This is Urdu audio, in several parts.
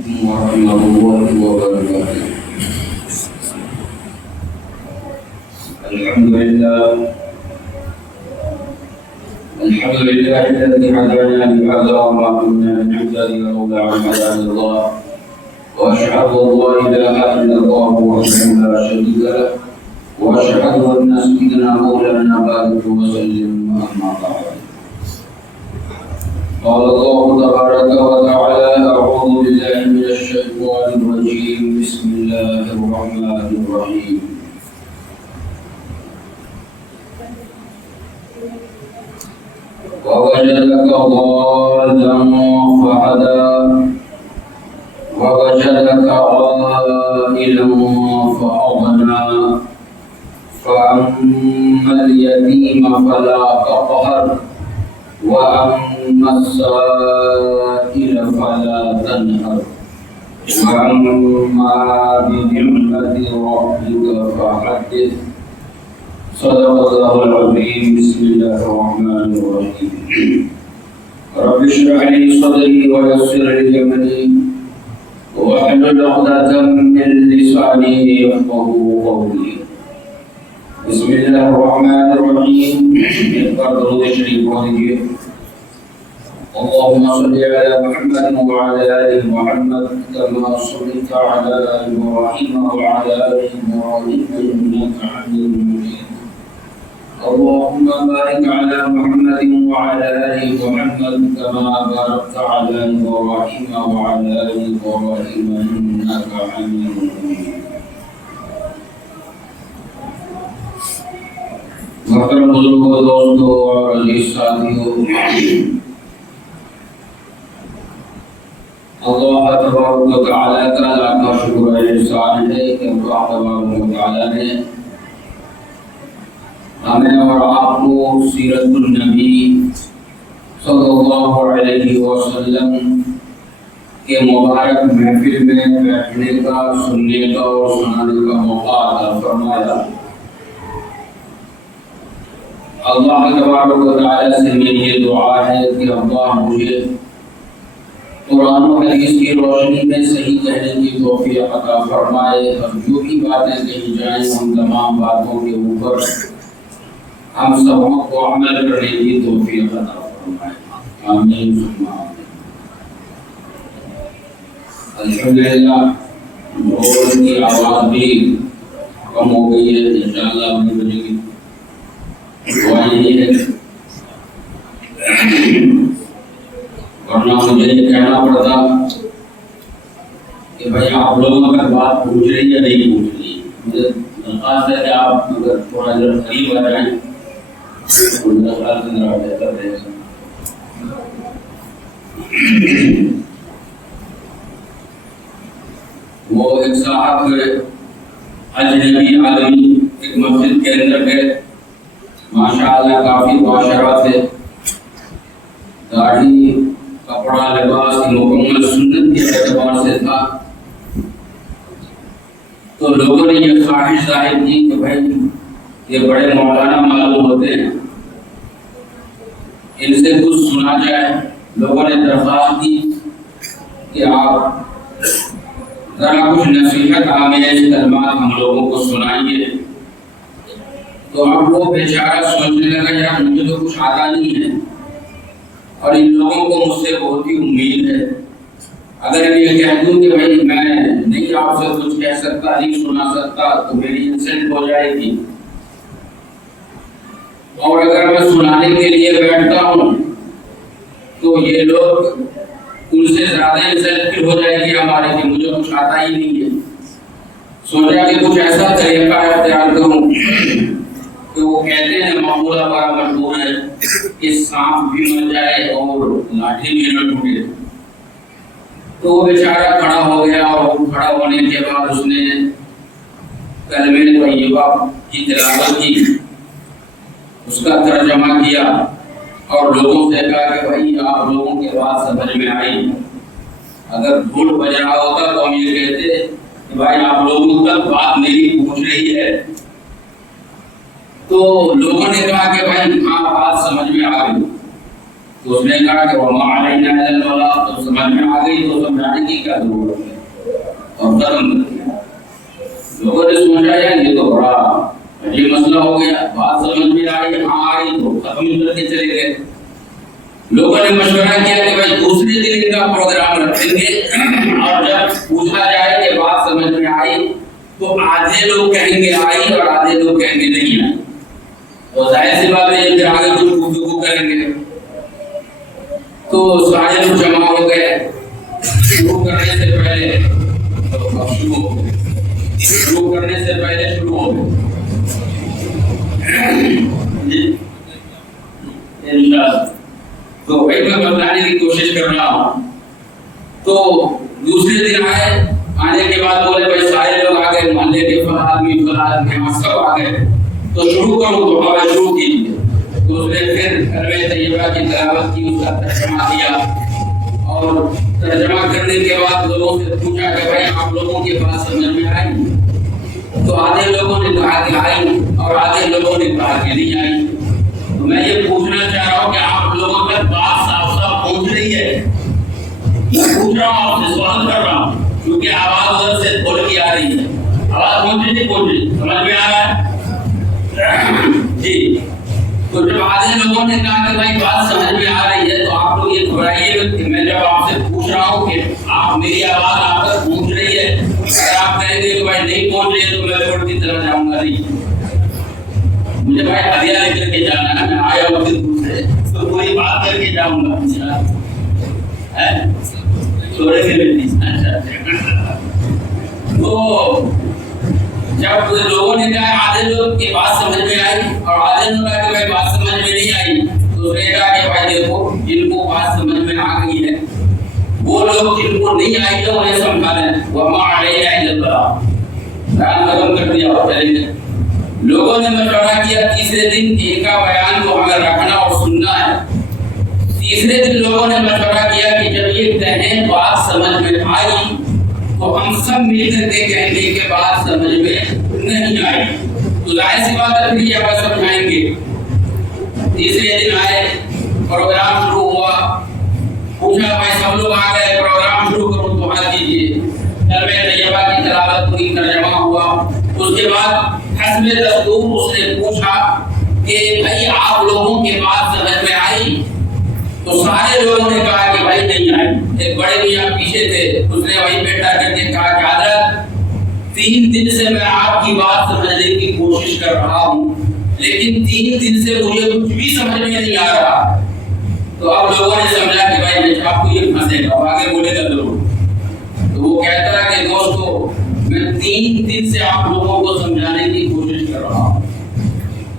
عليكم ورحمة الله وبركاته. الحمد لله الذي هدانا لهذا وما كنا لنهتدي لولا أن هدانا الله، وأشهد أن لا إله إلا الله وحده لا شريك له، وأشهد أن سيدنا مولانا بارك وسلم. أما بعد، قال الله تبارك وتعالى: أعوذ بالله من الشيطان الرجيم، بسم الله الرحمن الرحيم. ووجدك ضالا فهدى، ووجدك عائلا فأغنى، فأما اليتيم فلا تقهر، وأما السائل فلا تنهر، وأما بنعمة ربك فحدث. صدق الله العظيم. بسم الله الرحمن الرحيم. رب اشرح لي صدري ويسر لي أمري واحلل عقدة من لساني يفقهوا قولي. بسم الله الرحمن الرحيم. درود شریف پڑھیے. اللهم صل على محمد وعلى آل محمد كما صليت على إبراهيم وعلى آل إبراهيم إنك حميد مجيد. اللهم بارك على محمد وعلى آل محمد كما باركت على إبراهيم وعلى آل إبراهيم إنك حميد مجيد. محترم بزرگوں، دوستوں اور عزیز ساتھیوں، اللہ تبارک و تعالیٰ کا لاکھوں شکر احسان ہے کہ اللہ تبارک و تعالیٰ نے ہمیں اور آپ کو سیرت النبی صلی اللہ علیہ وسلم کے مبارک محفل میں بیٹھنے کا، سننے کا اور سنانے کا موقع عطا فرمایا. اللہ تبارک و تعالیٰ سے میری یہ دعا ہے کہ اللہ مجھے قرآن و حدیث کی روشنی میں صحیح کہنے کی توفیق عطا فرمائے، اور جو بھی باتیں کہی جائیں ان تمام باتوں کے اوپر ہم سبوں کو عمل کرنے کی توفیق عطا فرمائے. آمین ثم آمین. الحمدللہ ڈھول کی آواز بھی کم ہو گئی ہے، انشاءاللہ اپنی بجے گی. دعا یہی ہے، ورنہ مجھے یہ کہنا پڑتا کہ بھائی آپ لوگوں اگر بات پوچھ رہی یا نہیں پوچھ رہی. مجھے درخواست ہے کہ آپ اگر تھوڑا دیر قریب آ جائیں تو میرا خیال سے ذرا بہتر رہے گا. وہ ایک صاحب اجنبی آدمی ایک مسجد کے اندر گئے، ماشاءاللہ کافی معاشرہ تھے، داڑھی، کپڑا، لباس مکمل سنت کے اعتبار سے تھا. تو لوگوں نے یہ خواہش ظاہر کی کہ بھائی یہ بڑے مولانا معلوم ہوتے ہیں، ان سے کچھ سنا جائے. لوگوں نے درخواست دی کہ آپ ذرا کچھ نصیحت آمیز کلمات ہم لوگوں کو سنائیے. تو اب وہ بیچارہ سوچنے لگا یار مجھے تو کچھ آتا نہیں ہے اور ان لوگوں کو مجھ سے بہت ہی امید ہے. اگر یہ کہہ دوں کہ بھائی میں نہیں آپ سے کچھ کہہ سکتا، نہیں سنا سکتا، تو میری انسلٹ ہو جائے گی. اور اگر میں سنانے کے لیے بیٹھتا ہوں تو یہ لوگ ان سے زیادہ انسلٹ ہو جائے گی ہمارے کہ مجھے کچھ آتا ہی نہیں ہے. سوچا کہ کچھ ایسا طریقہ اختیار کروں کہ وہ کہتے ہیں معمولہ بڑا مشہور ہے کہ سانپ بھی مر جائے اور لاٹھی بھی نہ ٹوٹے. تو وہ بیچارہ کھڑا ہو گیا اور کھڑا ہونے کے بعد اس نے کلمہ طیبہ کی تلاوت کی، اس کا ترجمہ کیا اور لوگوں سے کہا کہ بھائی آپ لوگوں کے بات سمجھ میں آئی. اگر بھول بجا ہوتا تو ہم یہ کہتے کہ بھائی آپ لوگوں تک بات میری پہنچ رہی ہے. تو لوگوں نے کہا کہ بھائی ہاں بات سمجھ میں آ گئی. تو اس نے کہا کہ وما علینا الا البلاغ، تو سمجھ میں آ گئی تو سمجھانے کی کیا ضرورت ہے، اور ختم کر دیا۔ لوگوں نے سوچا یار یہ تو بڑا عجیب مسئلہ ہو گیا، بات سمجھ میں آئی، ہاں آئی تو ختم کر کے چلے گئے۔ لوگوں نے مشورہ کیا کہ بھائی دوسرے دن ان کا پروگرام رکھیں گے، اور جب پوچھا جائے کہ بات سمجھ میں آئی تو آدھے لوگ کہیں گے آئی اور آدھے لوگ کہیں گے نہیں آئی، تو ظاہر سی بات ہے پھر آگے کچھ گفتگو کریں گے۔ تو سارے لوگ جمع ہو گئے، شروع کرنے سے پہلے شروع ہو گئے تو بھائی میں بتانے کی کوشش کر رہا ہوں۔ تو دوسرے دن آئے، آنے کے بعد بولے بھائی سارے لوگ آ گئے، محلے کے فلاں آدمی وہاں سب آ گئے، تو شروع کروں تو ہمارا شروع کیجیے۔ تو اس نے پھر کلمہ طیبہ کی تلاوت کی، اس کا ترجمہ دیا، اور ترجمہ کرنے کے بعد لوگوں سے پوچھا کہ بھائی آپ لوگوں کی بات سمجھ میں آئی؟ تو آدھے لوگوں نے کہا کہ آئی اور آدھے لوگوں نے کہا کہ نہیں آئی۔ تو میں یہ پوچھنا چاہ رہا ہوں کہ آپ لوگوں تک بات صاف صاف پہنچ رہی ہے؟ میں پوچھ رہا ہوں، آپ سے سوال کر رہا ہوں، کیونکہ آواز ادھر سے کھول کے آ رہی ہے۔ آواز پہنچ رہی سمجھ میں آ رہا ہے جی؟ تو جب آدھے لوگوں نے کہا کہ بھائی بات سمجھ میں آ رہی ہے تو آپ لوگ یہ گھبرائیے کہ میں جب آپ سے پوچھ رہا ہوں کہ آپ میری آواز آپ تک پہنچ رہی ہے، اگر آپ کہیں گے کہ بھائی نہیں پہنچ رہی ہے تو میں چھوڑ کی طرف جاؤں گا نہیں۔ مجھے بھائی ہدیہ لے کر کے جانا ہے، میں آیا ہوں دور سے تو پوری بات کر کے جاؤں گا چھوڑے کے بیٹی۔ تو جب لوگوں نے کہا آدھے لوگ کی بات سمجھ میں آئی اور آدھے لوگ کہا کہ بھائی بات سمجھ میں نہیں آئی، تو اس نے کہا کہ بھائی دیکھو جن کو بات سمجھ میں آ گئی ہے وہ لوگ جن کو نہیں آئی تو انہیں سمجھا لیں، وما علینا الا البلاغ، بیان ختم کر دیا اور چلے گئے۔ لوگوں نے مشورہ کیا تیسرے دن ان کا بیان تو ہمیں رکھنا اور سننا ہے۔ تیسرے دن لوگوں نے مشورہ کیا کہ جب یہ کہیں بات سمجھ میں آئی تو ہم سب مل کر کے کہیں گے کہ بات سمجھ میں نہیں آئی، تو ظاہر سی بات ہے پھر یہ بات سمجھائیں گے۔ تیسرے دن آئے، پروگرام شروع ہوا، پوچھا بھائی سب لوگ آ گئے، پروگرام شروع کرو تو ہاتھ دیجیے۔ کلمہ طیبہ کی تلاوت ہوئی، ترجمہ ہوا، اس کے بعد حسب دستور اس نے پوچھا کہ بھائی آپ لوگوں کی بات سمجھ میں آئی؟ تو سارے لوگوں نے کہا کہ بھائی نہیں آئی۔ ایک بڑے میاں پیچھے تھے، اس نے وہیں بیٹھا کر کے کہا کہ حضرت 3 دن سے میں آپ کی بات سمجھنے کی کوشش کر رہا ہوں، لیکن 3 دن سے مجھے کچھ بھی سمجھ میں نہیں آ رہا۔ تو اب لوگوں نے سمجھا کہ بھائی آپ کو یہ پھنسے گا، آگے بولے گا ضرور۔ تو وہ کہتا ہے کہ دوستو میں 3 دن سے آپ لوگوں کو سمجھانے کی کوشش کر رہا ہوں،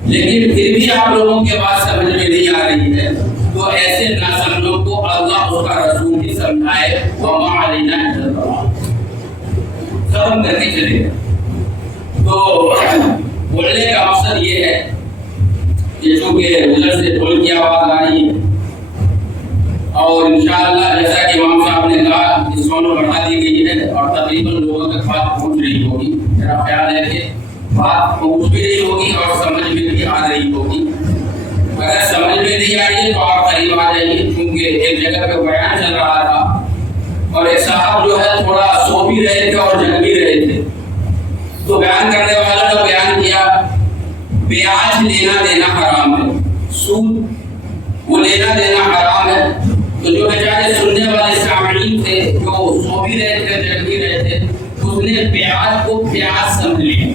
لیکن پھر بھی آپ لوگوں کے بات سمجھ میں نہیں آ رہی ہے، تو ایسے نہ سمجھو کو اللہ اس کا رسول ہی سمجھائے، وما علینا الا البلاغ، ختم کر کے چلے گئے۔ تو بولنے کا مقصد یہ ہے کہ چونکہ ادھر سے ڈھول کی آواز آ رہی ہے اور انشاءاللہ جیسا کہ امام صاحب نے کہا کہ ساؤنڈ بڑھا دی گئی ہے اور تقریباً لوگوں تک بات پہنچ رہی ہوگی۔ میرا خیال ہے کہ بات پہنچ بھی رہی ہوگی اور سمجھ میں بھی آ رہی ہوگی۔ اگر سمجھ میں نہیں آ رہی ہے تو آپ قریب آ جائیے، کیونکہ ایک جگہ پہ بیان چل رہا تھا اور ایک صاحب جو ہے تھوڑا سو بھی رہے تھے اور جگ بھی رہے تھے، تو بیان کرنے والوں نے بیان کیا بیاج لینا دینا حرام ہے، سود وہ لینا دینا حرام ہے۔ تو جو بیچارے سننے والے سامعین تھے جو سو بھی رہے تھے جگ بھی رہے تھے، اس نے بیاج کو پیاز سمجھ لیا۔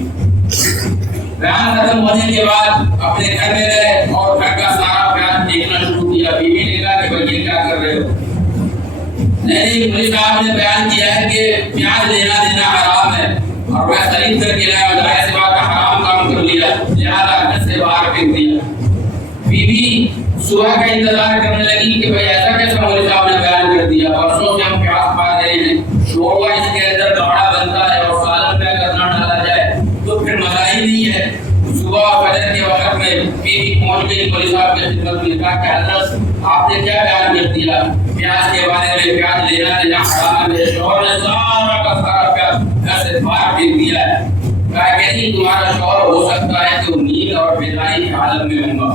بیان ختم ہونے کے بعد اپنے گھر میں گئے اور گھر کا سارا بیان دیکھنا شروع کیا۔ بیوی نے کہا کہ بھائی یہ کیا کر رہے ہو؟ نہیں، مولوی صاحب نے بیان کیا ہے کہ پیاز لینا دینا حرام ہے اور میں خرید کر کے لایا، ظاہر سی بات ہے حرام کام کر لیا، لہٰذا گھر سے باہر پھینک دیا۔ بیوی صبح کا انتظار کرنے لگی کہ بھائی ایسا کیسا مولوی صاحب نے بیان کر دیا، برسوں سے ہم پیاز کھا رہے ہیں، شوربہ اس کے اندر گاڑھا بنتا ہے اور سالن میں اگر نہ ڈالا جائے تو پھر مزہ ہی نہیں ہے۔ صبح فجر کے وقت میں بیوی پہنچ گئی مولوی صاحب کے خدمت میں، کہا کہ حضرت آپ نے کیا بیان کر دیا پیاز کے بارے میں؟ پیاز لینا دینا حرام ہے۔ میرے شوہر نے سارا کا سارا پیاز گھر سے باہر پھینک دیا ہے۔ کہا کہ نہیں، تمہارا شوہر ہو سکتا ہے کہ وہ نیند اور بیداری کے عالم میں ہوں گا۔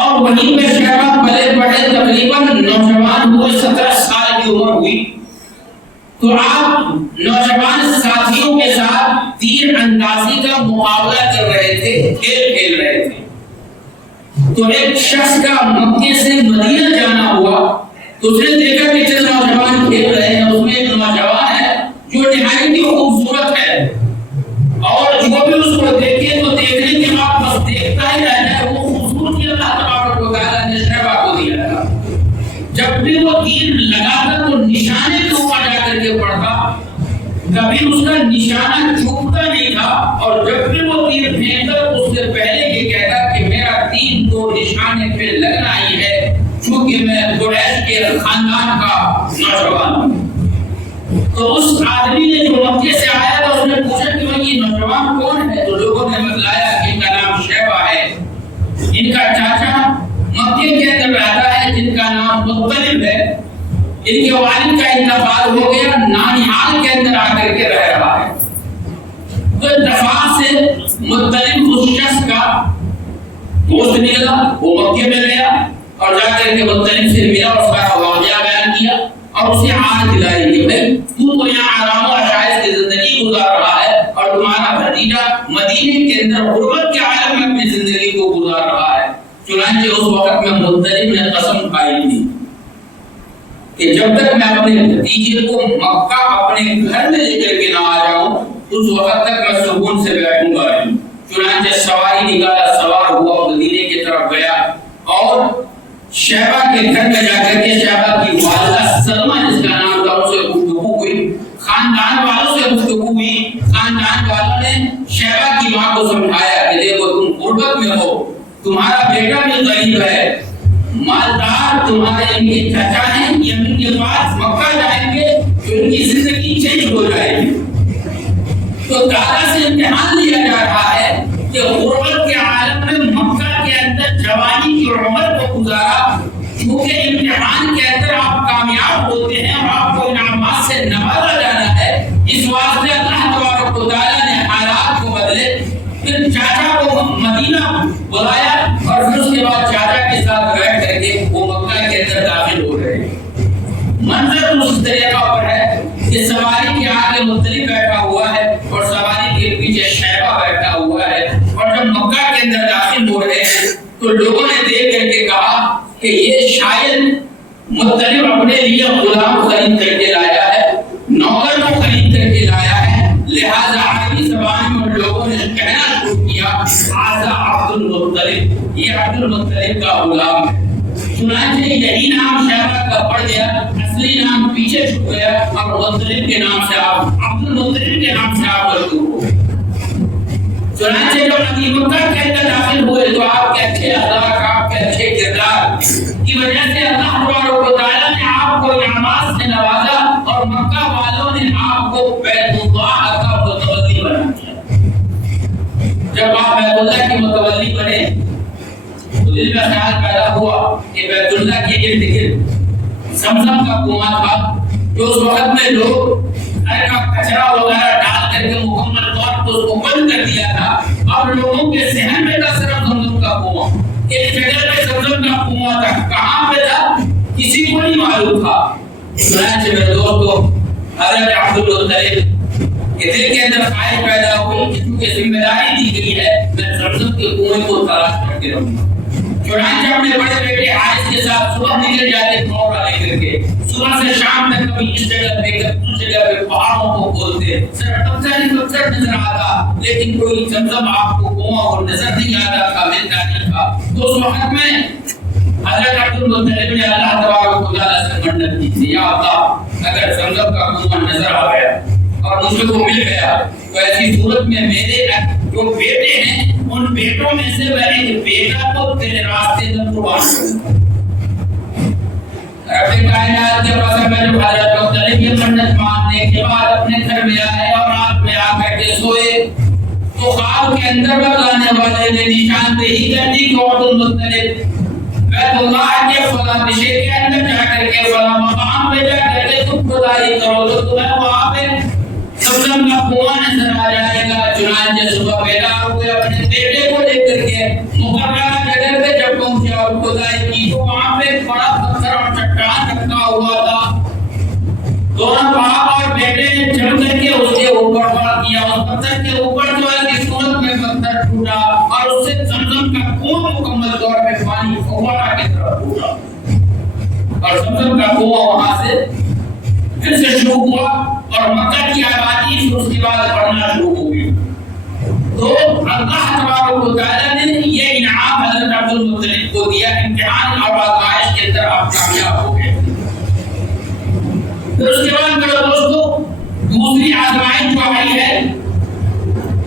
اور وہیں پہ شیبہ پلے بڑھے، تقریباً نوجوان ہوئے، 17 سال کی عمر ہوئی، تو آپ نوجوان ساتھیوں کے ساتھ تیر اندازی کا مقابلہ کر رہے تھے، کھیل کھیل رہے تھے۔ تو ایک شخص کا مکے سے مدینہ جانا ہوا، تو اس نے دیکھا کہ چند نوجوان کھیل رہے ہیں، اس میں ایک نوجوان ہے جو نہایت ہی خوبصورت ہے، اور جو بھی اس کو دیکھے تو دیکھنے کے بعد بس دیکھتا ہی رہ جائے۔ وہ خوبصورتی اللہ تبارک و تعالیٰ نے شیبہ کو دیا تھا۔ جب بھی وہ تیر لگاتا تو نشانے کے اوپر جا کر کے پڑتا، کبھی اس کا نشانہ چوکتا نہیں تھا، اور جب بھی وہ تیر پھینکتا تو اس سے پہلے یہ کہتا کہ میرا تیر تو نشانے پہ لگنا ہی ہے، چونکہ میں قریش کے خاندان کا نوجوان ہوں۔ تو اس آدمی نے جو مکے سے آیا تھا، اس نے پوچھا کہ بھائی یہ نوجوان کون ہے؟ تو لوگوں نے بتلایا کہ ان کا نام شیبہ ہے، ان کا چاچا مکے کے اندر رہتا ہے جن کا نام مطلب ہے، ان کے والد کا انتقال ہو گیا، نانیہال کے اندر آ کر کے رہ رہا ہے۔ تو اتفاق سے مطلب اس شخص کا دوست نکلا، وہ مکے میں گیا اور جا کر کے مطلب سے ملا اور اس کا واقعہ بیان کیا، اور اسے آن دلائی کہ بھائی تو یہاں آرام و عشائش کی زندگی گزار رہا ہے، اور تمہارا بھتیجا مدینے کے اندر غربت کے عالم میں اپنی زندگی کو گزار رہا ہے۔ چنانچہ اس وقت میں مطلب نے قسم کھائی تھی کہ جب تک میں اپنے بھتیجے کو مکہ اپنے گھر میں لے کر کے نہ آ جاؤں، اس وقت تک میں سکون سے بیٹھوں گا نہیں۔ چنانچہ سواری نکالا، سوار ہوا، مدینے کی طرف گیا، اور شیبہ کے گھر میں جا کر کے شیبہ کی والدہ سلمہ جس کا نام تھا، اس سے گفتگو ہوئی، خاندان والوں سے گفتگو ہوئی۔ خاندان والوں نے شیبہ کی ماں کو سمجھایا کہ دیکھو تم غربت میں ہو، تمہارا بیٹا بھی غریب ہے، مالدار تمہارے ان کے چچا ہیں، یہ ان کے پاس مکہ جائیں گے تو ان کی زندگی چینج ہو جائے گی۔ تو دادا سے امتحان لیا جا رہا ہے کہ غربت کے عالم میں مکہ کے اندر جوانی کی عمر کو گزارا، کیونکہ امتحان کے اندر آپ کامیاب ہوتے ہیں اور آپ کو انعامات سے نوازا جانا ہے۔ اس واسطے اللہ تبارک و تعالیٰ نے حالات کو بدلے، پھر چاچا کو مدینہ بلایا، اور پھر اس کے بعد چاچا کے ساتھ بیٹھ کر کے وہ مکہ کے اندر داخل ہو رہے ہیں۔ منظر اس طریقہ پر ہے کہ سواری کے آگے مطلب بیٹھا ہوا ہے اور سواری کے پیچھے شیبہ بیٹھا ہوا ہے، اور جب مکہ کے اندر داخل ہو رہے ہیں تو لوگوں نے دیکھ کر کے کہا کہ یہ شاید مطلب اپنے لیے غلام خرید کر کے لایا ہے، نوکر کو خرید کر کے لایا ہے، لہذا عربی زبان میں لوگوں نے کہنا شروع کیا ھذا عبد المطلب، یہ عبد المطلب کا غلام ہے۔ چنانچہ یہی نام شیبہ کا پڑ گیا، اصلی نام پیچھے چھپ گیا، اور مطلب کے نام سے آپ عبد المطلب کے نام سے آپ مشہور ہو۔ چنانچہ جب مکہ کے اندر داخل ہوئے تو آپ کے اچھے اخلاق، آپ کے اچھے کردار کی وجہ سے اللہ تبارک و تعالیٰ نے آپ کو انعامات سے نوازا، اور مکہ والوں نے آپ کو بیت اللہ کا متولی بنا دیا۔ جب آپ بیت اللہ کے متولی بنے تو دل میں خیال پیدا ہوا کہ بیت اللہ کے ارد گرد زمزم کا کنواں تھا، جو اس وقت میں لوگ گھر کا کچرا وغیرہ ڈال کر کے مکمل طور پر اس کو بند کر دیا تھا۔ اب لوگوں کے ذہن میں تھا صرف زمزم کا کنواں، ایک جگہ پہ زمزم کا کنواں تھا، کہاں پہ تھا کسی کو نہیں معلوم تھا۔ چنانچہ میرے دوستو، حضرت عبد المطلب کے دل کے اندر خواہش پیدا ہوئی، کیونکہ ذمہ داری دی گئی ہے میں زمزم کے کنویں کو تلاش کرتے رہوں گا۔ چنانچہ اپنے بڑے بیٹے حارث کے ساتھ صبح نکل جاتے پھوڑا لے کر کے، صبح سے شام تک کبھی اس جگہ پہ کبھی اس جگہ پہ پہاڑوں کو کھولتے، صرف پتھر نظر آتا، لیکن کوئی زمزم آپ کو کنواں اور نظر نہیں آتا تھا، ملتا نہیں تھا۔ تو اس وقت میں حضرت عبد المطلب نے اللہ تبارک و تعالیٰ سے منت کی تھی، یا اللہ اگر زمزم کا کنواں نظر آ گیا اور مجھے وہ مل گیا تو ایسی صورت میں میرے جو بیٹے ہیں ان بیٹوں میں سے میں ایک بیٹا کو تیرے راستے میں قربان کروں۔ رب کائنات کے پاس میں جو حضرت مطلب کی منت ماننے کے بعد اپنے گھر میں آئے اور رات میں آ کر کے سوئے تو خواب کے اندر بتانے والے نے نشاندہی کر دی کہ عبد المطلب بیت اللہ کے فلاں دشے کے اندر جا کر کے فلاں مقام پہ جا کر کے تم خدائی کرو تو تمہیں وہاں پہ زمزم کا کنواں نظر آ جائے گا۔ چنانچہ صبح بیدار ہوئے، اپنے بیٹے کو لے کر کے مقررہ جگہ پہ جب پہنچے اور کھدائی کی تو وہاں پہ ایک بڑا پتھر اور چٹان رکھا ہوا تھا۔ دونوں باپ اور بیٹے نے چڑھ کر کے اس کے اوپر وار کیا، اس پتھر کے اوپر جو ہے کہ صورت میں پتھر ٹوٹا اور اس سے زمزم کا کنواں مکمل طور پہ پانی فوارہ کی طرح ٹوٹا اور زمزم کا کنواں وہاں سے پھر سے شروع ہوا اور مکہ کی آبادی اس کے بعد بڑھنا شروع ہو گئی۔ تو اللہ تبارک و تعالی نے یہ انعام حضرت عبد المطلب کو دیا، امتحان اور آزمائش کے اندر آپ کامیاب ہو گئے۔ پھر اس کے بعد میرے دوستو دوسری آزمائش جو آئی ہے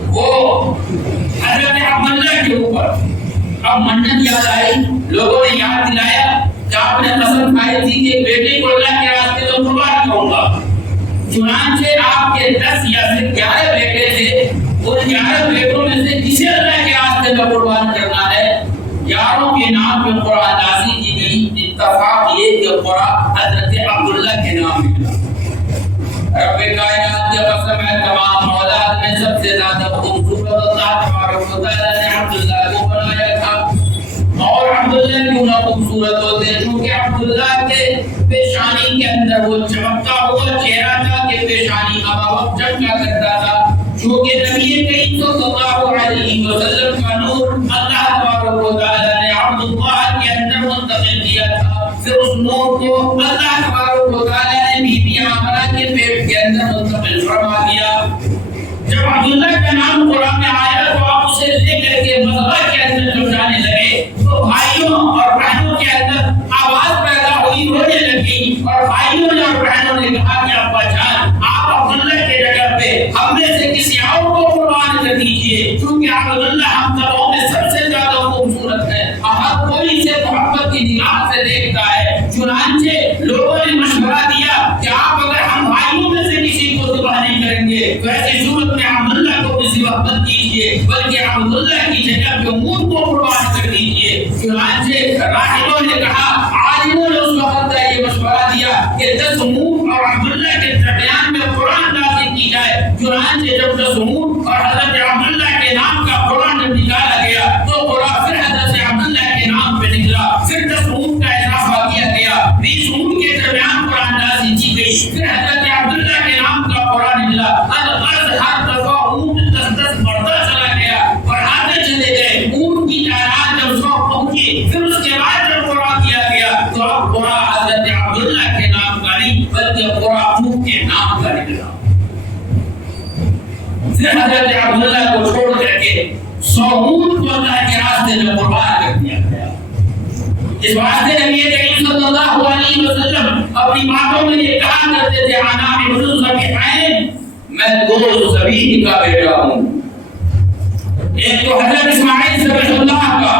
وہ حضرت عبداللہ کے اوپر۔ اب منت یاد آئی، لوگوں نے یاد دلایا کہ آپ نے قسم کھائی تھی کہ بیٹے کو اللہ کے راستے میں قربان کروں گا۔ چنانچہ آپ کے 10 یا پھر 11 بیٹے تھے، ان 11 بیٹوں میں سے کسے اللہ کے راستے میں قربان کرنا ہے، 11 کے نام پہ قرآن نازل کی گئی۔ اتفاق یہ کہ قرآن حضرت عبداللہ کے نام ملا۔ رب کائنات کی قسم ہے، تمام اولاد میں سب سے زیادہ خوبصورت اللہ تبارک و تعالی نے عبداللہ کو بنایا تھا۔ اور عبداللہ کیوں نہ خوبصورت ہوتے، کیونکہ عبداللہ کے پیشانی کے اندر وہ چمکتا ہوا چہرہ تھا کہ پیشانی ابا چمکا کرتا تھا، چونکہ نبی کریم صلی اللہ علیہ وسلم کا نور اللہ تبارک و تعالی نے عبداللہ کے اندر منتقل کیا تھا۔ پھر اس نور کو اللہ تبارک و تعالی نے بی بی آمنہ کے پیٹ کے اندر منتقل فرما دیا۔ جب عبداللہ کا نام قرآن میں آیا تو آپ اسے لے کر کے مذبح کے اندر جب جانے لگے تو بھائیوں اور بہنوں کے اندر آواز پیدا ہوئی، رونے لگی، اور بھائیوں نے اور بہنوں نے کہا کہ ابا جان آپ عبداللہ کے جگہ پہ ہم میں سے کسی اور کو قربان کر دیجئے، کیونکہ عبداللہ ہم سبوں میں سب سے زیادہ خوبصورت ہے اور ہر کوئی اسے محبت کی نگاہ سے دیکھتا ہے۔ چنانچہ لوگوں نے مشورہ دیا کہ آپ اگر ہم بھائیوں میں سے کسی کو ذبح نہیں کریں گے تو ایسی صورت میں عبداللہ کو بھی ذبح مت کیجیے، بلکہ عبداللہ کی جگہ پہ اونٹ کو قربان کر دیجیے۔ چنانچہ راہبوں نے کہا، عالموں نے اس وقت یہ مشورہ دیا کہ 10 اونٹ اور عبداللہ کے درمیان میں قرآن نازل کی جائے۔ چنانچہ جب 10 اونٹ اور حضرت عبداللہ کے نام کا قرآن جب نکالا گیا تو قرآن پھر حضرت عبداللہ کے نام پہ نکلا، پھر 10 اونٹ کا اضافہ کیا گیا، 20 اونٹ کے درمیان قرآن نازل کی گئی، پھر حضرت عبداللہ کے نام کا قرآن نکلا۔ الغرض ہر دفعہ اونٹ 10 بڑھتا چلا گیا، بڑھاتے چلے گئے، اونٹ کی تعداد جب 100 پہنچی، پھر اس کے بعد جب قرآن کیا گیا تو اب قرآن حضرت عبداللہ کے نام کا نہیں بلکہ قرآن اونٹ کے نام کا نکلا۔ پھر حضرت عبداللہ کو چھوڑ کر کے 100 اونٹ کو اللہ کے راستے میں قربان کر دیا گیا۔ اس واسطے نبی کریم صلی اللہ علیہ وسلم اپنی باتوں میں یہ کہا کرتے تھے، انا ابن الذبیحین، میں 2 ذبیح کا بیٹا ہوں۔ ایک تو حضرت اسماعیل ذبیح اللہ کا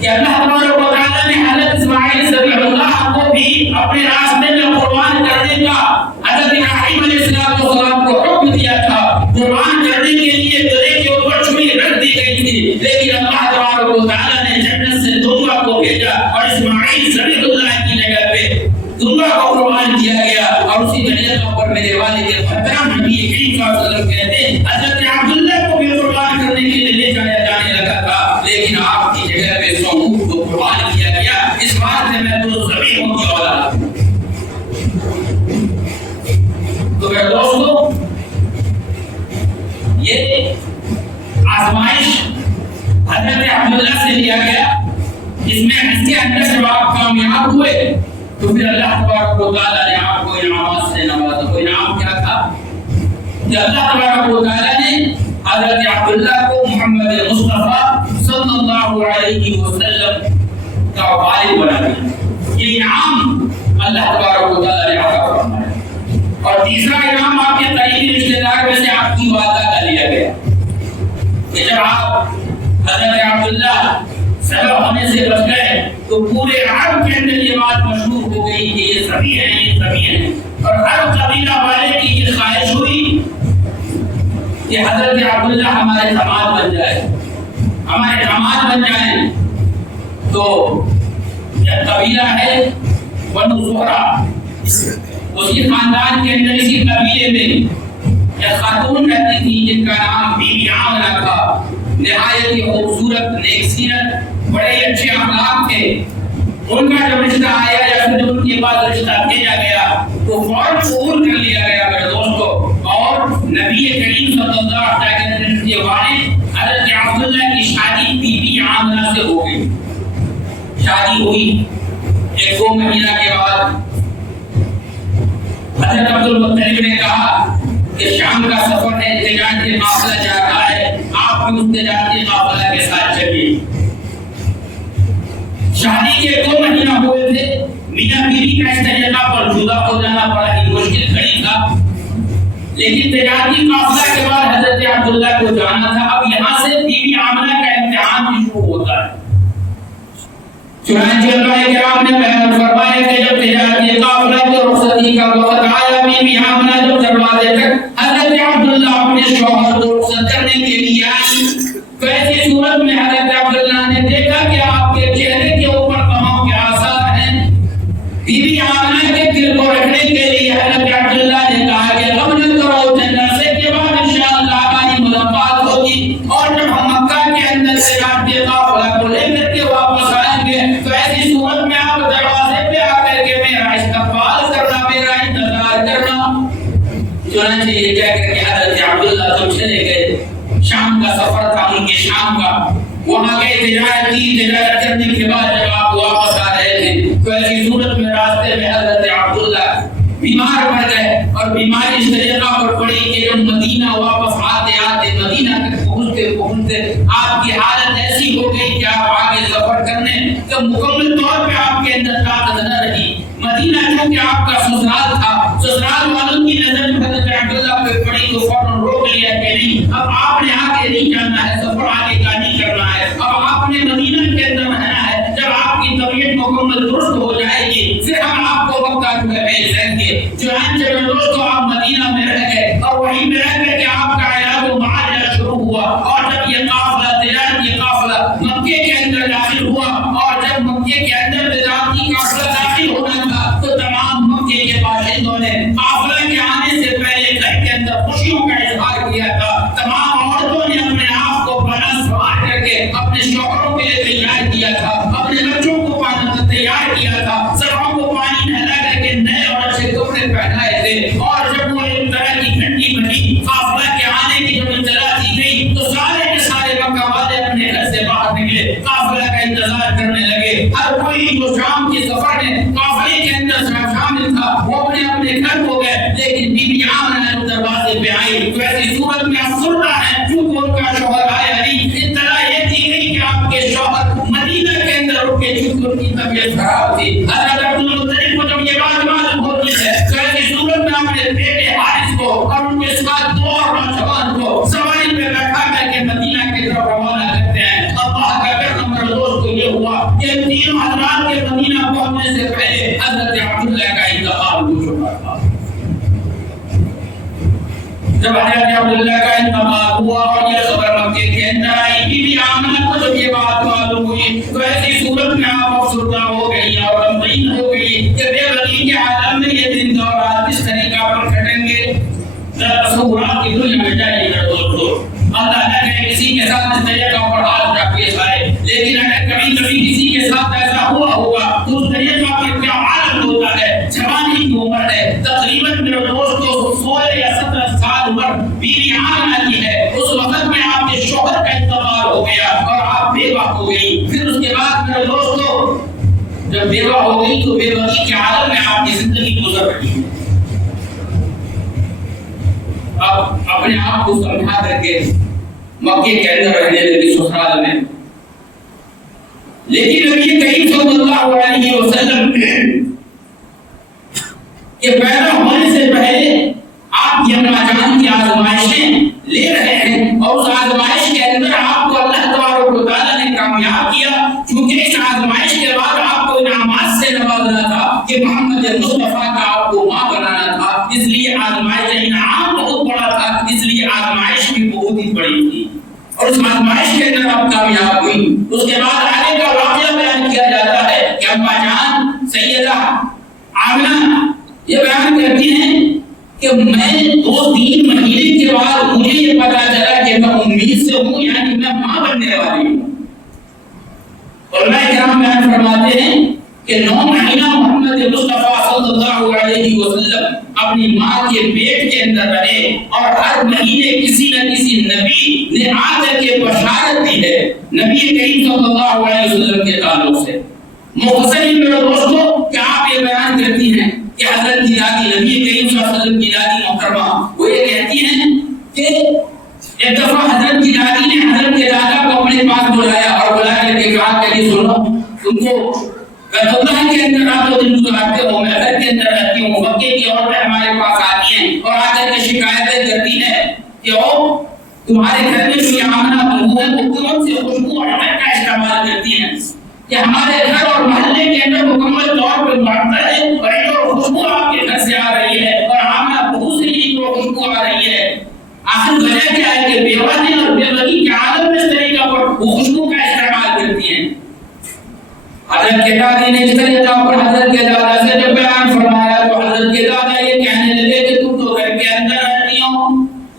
کہ اللہ تبارک و تعالی نے حضرت اسماعیل ذبیح اللہ کو بھی اپنے راستے میں قربان کرنے کا حضرت ابراہیم علیہ السلام کو حکم دیا تھا۔ قربان کرنے کے لیے گدھے کے اوپر چھری رکھ دی گئی تھی، لیکن اللہ تبارک و تعالی نے جنت سے دنگا کو بھیجا اور اسماعیل ذبیح اللہ کی جگہ پہ دنگا کو قربان کیا گیا۔ اور اسی طریقے پر میرے والد محترم نبی کریم صلی اللہ علیہ وسلم کہتے ہیں حضرت عبداللہ کو بھی قربان کرنے کے لیے لے جایا جانے لگا تھا، لیکن آپ کی جگہ پہ 100 اونٹ کو قربان کیا گیا۔ اس بات سے میں 2 ذبیحوں کی اولاد ہوں۔ تو میرے دوستو یہ آزمائش حضرت عبداللہ سے لیا گیا، اس میں اس کے اندر جب آپ کامیاب ہوئے تو پھر اللہ تبارک و تعالی نے آپ کو انعامات سے نوازا۔ وہ انعام کیا تھا کہ اللہ تبارک و تعالی نے حضرت عبداللہ کو محمد مصطفیٰ صلی اللہ علیہ وسلم کا والد بنا دیا۔ یہ انعام اللہ تبارک و تعالی نے عطا فرمایا۔ اور تیسرا انعام آپ کے قریبی رشتہ دار میں سے آپ کی والدہ کا لیا گیا کہ جب آپ حضرت عبداللہ سبب ہونے سے بچ گئے تو پورے عرب کے اندر یہ بات مشہور ہو گئی کہ یہ سبھی ہیں، یہ سبھی ہیں، اور ہر قبیلہ والے کی یہ خواہش ہوئی کہ حضرت عبداللہ ہمارے داماد بن جائے، ہمارے داماد بن جائیں۔ تو یہ قبیلہ ہے بنو زہرہ، اسی خاندان کے اندر اسی قبیلے میں ایک خاتون رہتی تھی جن کا نام بی بی آمنہ تھا، نہایت ہی خوبصورت، نیک سیرت، بڑے اچھے اخلاق تھے۔ ان کا جب رشتہ آیا یا پھر ان کے بعد رشتہ بھیجا گیا تو فوراً قبول کر لیا گیا میرے دوستو، اور نبی کریم صلی اللہ علیہ وسلم کے والد حضرت عبداللہ کی شادی بی بی آمنہ سے ہو گئی۔ شادی ہوئی، ایک دو مہینہ کے بعد حضرت عبدالمطلب نے کہا کہ شام کا سفر ہے، تجارتی قافلہ جا رہا ہے، آپ بھی اس تجارتی قافلہ کے ساتھ چلیے۔ شادی کے 2 مہینہ ہوئے تھے، میاں بیوی کا اس طریقہ پر جدا ہو جانا بڑا ہی مشکل کھڑی تھا، لیکن تجارتی قافلہ کے بعد حضرت عبداللہ کو جانا تھا۔ اب یہاں سے بی بی آمنہ کا امتحان بھی شروع ہوتا ہے۔ چنانچہ اللہ کرام نے بیان فرمایا کہ جب تجارتی قافلہ کی رخصتی کا وقت آیا، بی بی آمنہ جب دروازے تک حضرت عبداللہ اپنے شوہر کو رخصت کرنے کے لیے آئی تو ایسی صورت میں حضرت عبداللہ نے دیکھا کہ آپ کے چہرے کے اوپر غموں کے آثار ہیں۔ بی بی آمنہ کے دل کو رکھنے کے لیے حضرت عبداللہ نے کہا کہ غم نہ کرو، جنازے کے بعد انشاءاللہ ہماری ملاقات ہوگی، اور جب ہم مکہ کے اندر سے تجارتی قافلہ کو لے کر کے واپس آئیں گے تو ایسی صورت میں آپ دروازے پہ آ کر کے میرا استقبال کرنا، میرا انتظار کرنا۔ چنانچہ یہ کہہ کر کے حضرت عبداللہ تو چلے گئے۔ شام کا سفر تھا ان کے شام کا، وہاں گئے تجارت کرنے کے بعد جب آپ واپس آ رہے تھے تو ایسی صورت میں راستے میں حضرت عبداللہ بیمار پڑ گئے، اور بیماری اس طریقہ پر پڑی کہ جب مدینہ واپس آتے آتے مدینہ تک پہنچتے آپ کی حالت ایسی ہو گئی کہ آپ آگے سفر کرنے تو مکمل طور پہ آپ کے اندر طاقت نہ رہی۔ مدینہ چونکہ آپ کا سسرال تھا، سسرال والوں کی نظر حضرت عبداللہ پہ پڑی تو فوراً روک لیا کہ نہیں، اب آپ نے آگے نہیں جانا ہے، سفر آگے کا نہیں کرنا ہے، اب آپ نے مدینہ کے اندر رہنا ہے۔ جب آپ کی طبیعت مکمل درست ہو جائے گی پھر ہم آپ کو مکہ میں بھیج دیں گے۔ چنانچہ میرے دوستو آپ مدینہ میں رہ گئے، اور وہیں میں رہ کر کے آپ کا علاج و معالجہ شروع ہوا، اور جب یہ قافلہ تجارتی قافلہ مکے کے اندر داخل ہوا، اور جب مکے کے اندر تجارتی قافلہ داخل ہونا تھا تو تمام مکے کے باشندوں نے قافلہ کے آنے سے پہلے گھر کے اندر خوشیوں کا اظہار کیا تھا۔ تمام عورتوں نے اپنے آپ کو بنا سوار کر کے اپنے شوہروں کے لیے تیار کیا تھا، اپنے بچوں کو تیار کیا تھا، سبوں کو پانی نہلا کر کے نئے اور اچھے کپڑے پہنائے تھے۔ اور جب وہ ایک طرح کی گھنٹی بجی، قافلہ کے آنے کی جب اطلاع دی گئی تو سارے کے سارے مکہ والے اپنے گھر سے باہر نکلے، قافلہ کا انتظار کرنے لگے۔ ہر کوئی جو شام کے سفر میں قافلے کے اندر شامل تھا وہ اپنے اپنے گھر ہو گئے، لیکن بی بی آمنہ دروازے پہ آئی تو ایسی صورت میں افسردہ ہے چونکہ ان کا شوہر آیا نہیں۔ اطلاع یہ دی گئی کہ آپ کے شوہر مدینہ کے اندر رکے چونکہ ان کی طبیعت خراب تھی۔ حضرت عبدالمطلب کو جب یہ بات معلوم ہوتی ہے تو ایسی صورت میں اپنے بیٹے حارث کو اور ان کے ساتھ 2 اور نوجوان کو سواری پہ بیٹھا کر کے مدینہ کی طرف روانہ کرتے ہیں۔ اللہ کا کرم میرے دوست کو یہ ہوا کہ تینوں حضرات کے مدینہ پہنچنے سے پہلے حضرت عبداللہ کا انتقال ہو چکا تھا۔ جب حضرت عبداللہ کا انتقال ہوا اور یہ خبر مکے کے اندر آئی، بی بی آمنہ کو جب یہ بات معلوم ہوئی تو ایسی صورت میں آپ افسردہ ہو گئی اور غمگین ہو گئی کہ بے بسی کے عالم میں یہ دن اور رات کس طریقہ پر کٹیں گے۔ تصورات کی دنیا میں جائیے میرے دوستو، اللہ نہ کرے کسی کے ساتھ اس طریقہ پر حادثہ پیش آئے، لیکن اگر کبھی کبھی کسی کے ساتھ ایسا ہوا ہوگا تو اس طریقہ پر کیا حالت ہوتا ہے۔ جوانی کی عمر ہے، تقریباً میرے دوستو 16 یا 17 سال عمر بی بی آمنہ کی ہے۔ اس وقت میں آپ کے شوہر کا انتقال ہو گیا اور آپ بیوہ ہو گئی۔ پھر اس کے بعد میرے دوستو جب بیوہ ہو گئی تو بیوگی کے عالم میں آپ کی زندگی گزر رہی ہے۔ اب اپنے آپ کو سمجھا کر کے مکے کے اندر رہنے لگی سسرال میں، لیکن نبی کریم صلی اللہ علیہ وسلم کے پیدا ہونے سے پہلے آپ کی اما جان کی آزمائشیں لے رہے ہیں، اور اس آزمائش کے اندر آپ کو اللہ تبارک و تعالیٰ نے کامیاب کیا، چونکہ اس آزمائش کے بعد آپ کو انعامات سے نوازنا تھا کہ محمد مصطفیٰ کا آپ کو ماں بنانا تھا، اس لیے آزمائش انعام بہت بڑا تھا، اس لیے آزمائش بھی بہت ہی بڑی تھی، اور اس آزمائش کے اندر آپ کامیاب ہوئی۔ اس کے بعد آگے کا واقعہ بیان کیا جاتا ہے کہ اما جان سیدہ آمنہ یہ بیان کرتی ہیں کہ میں 2-3 مہینے کے پیٹ کے اندر رہے اور ہر مہینے کسی نہ کسی نبی نے آ کر کے بشارت دی ہے نبی کریم صلی اللہ علیہ وسلم کے تعلق سے۔ مختصر میرے دوستو کہ آپ یہ بیان کرتی ہیں کہ حضرت کی دادی نبی کریم صلی اللہ علیہ وسلم کی دادی محترمہ وہ یہ کہتی ہیں کہ ایک دفعہ حضرت کی دادی نے حضرت کے دادا کو اپنے پاس بلایا اور بلا کر کے کہا کہ سنو تم کو بیت اللہ کے اندر رات و دن گزارتے ہو، میں گھر کے اندر رہتی ہوں، مکے کی عورتیں ہمارے پاس آتی ہیں اور آ کر کے شکایتیں کرتی ہیں کہ او تمہارے گھر میں جو آمنہ بہو ہے وہ کون سے خوشبو اور عطر کا استعمال کرتی ہیں کہ ہمارے گھر اور محلے کے اندر مکمل طور پر بانٹتا ہے اور ایک اور خوشبو آپ کے گھر سے آ رہی ہے اور آمنہ بہو سے ایک اور خوشبو آ رہی ہے۔ آخر وجہ کیا ہے کہ بیوانی اور بیوگی کے عالم میں اس طریقہ پر وہ خوشبو کا استعمال کرتی ہیں۔ حضرت کے دادی نے اس طریقہ پر حضرت کے دادا سے جب بیان فرمایا تو حضرت کے دادا یہ کہنے لگے کہ تم تو گھر کے اندر رہتی ہو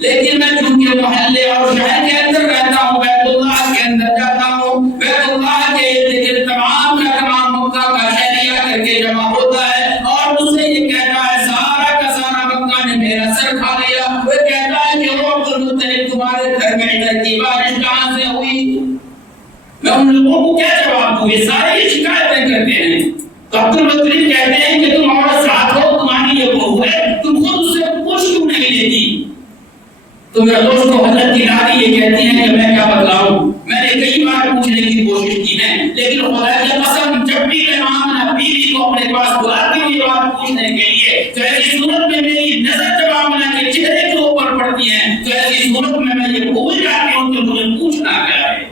لیکن میں چونکہ محلے اور شہر کے اندر رہتا ہوں، بیت اللہ کے اندر جاتا ہوں، بیت اللہ کے ارد گرد تمام کا تمام مکہ کا شہریہ کر کے جمع ہوتا ہے اور مجھ سے یہ کہتا ہے سارا کا سارا مکہ نے میرا سر کھا لیا۔ وہ کہتا ہے کہ وہ عبدالمطلب تمہارے گھر میں ادھر کی بارش کہاں سے ہوئی؟ میں ان لوگوں کو کیا جواب دوں؟ یہ سارے یہ شکایتیں کرتے ہیں۔ تو عبدالمطلب کہتے ہیں کہ تم عورت ساتھ ہو، تمہاری یہ بہو ہے، تم خود اسے پوچھ کیوں نہیں لیتی؟ تو میرے دوستو حضرت کی دادی یہ کہتی ہیں کہ میں کیا بتلاؤں، میں نے کئی بار پوچھنے کی کوشش کی ہے لیکن خدا کی قسم جب بھی میں آمنہ بیوی کو اپنے پاس بلاتی ہوں یہ بات پوچھنے کے لیے تو ایسی صورت میں میری نظر جب آمنہ کے چہرے کے اوپر پڑتی ہے تو ایسی صورت میں یہ بھول جاتی ہوں کہ مجھے پوچھنا کیا ہے،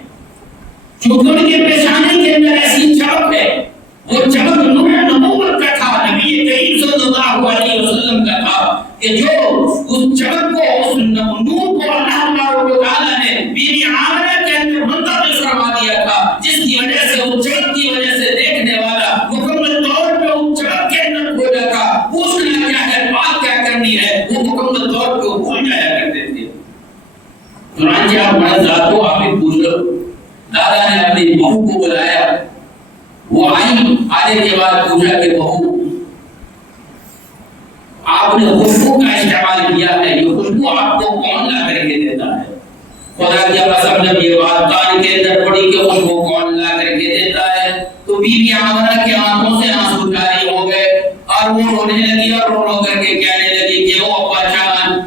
کیونکہ ان کے پیشانی کے اندر ایسی چمک ہے، وہ چمک نور نبوت کا تھا، نبی کریم صلی اللہ علیہ وسلم کا تھا کہ جو اس چمک کو اس نور کو اللہ تبارک و تعالیٰ نے بیوی آمنہ کے اندر منتقل فرما دیا تھا، جس کی وجہ سے اس چمک کی وجہ سے دیکھنے والا مکمل طور پہ اس چمک کے اندر کھو جاتا، پوچھنا کیا ہے، بات کیا کرنی ہے، وہ مکمل طور پہ بھول جایا کرتے تھے۔ چنانچہ آپ بڑے ذات ہو، آپ ہی پوچھ لو۔ دادا نے اپنی بہو کو بلایا، وہ آئی، آنے کے بعد پوچھا کہ بہو آپ نے خوشبو کا استعمال کیا ہے، یہ خوشبو آپ کو کون لا کر کے دیتا ہے؟ خدا کی قسم جب یہ بات کان کے اندر پڑی کہ خوشبو کون لا کر کے دیتا ہے تو بی بی آمنہ کی آنکھوں سے آنسو جاری ہو گئے اور وہ رونے لگی اور رو رو کر کے کہنے لگی کہ او ابا جان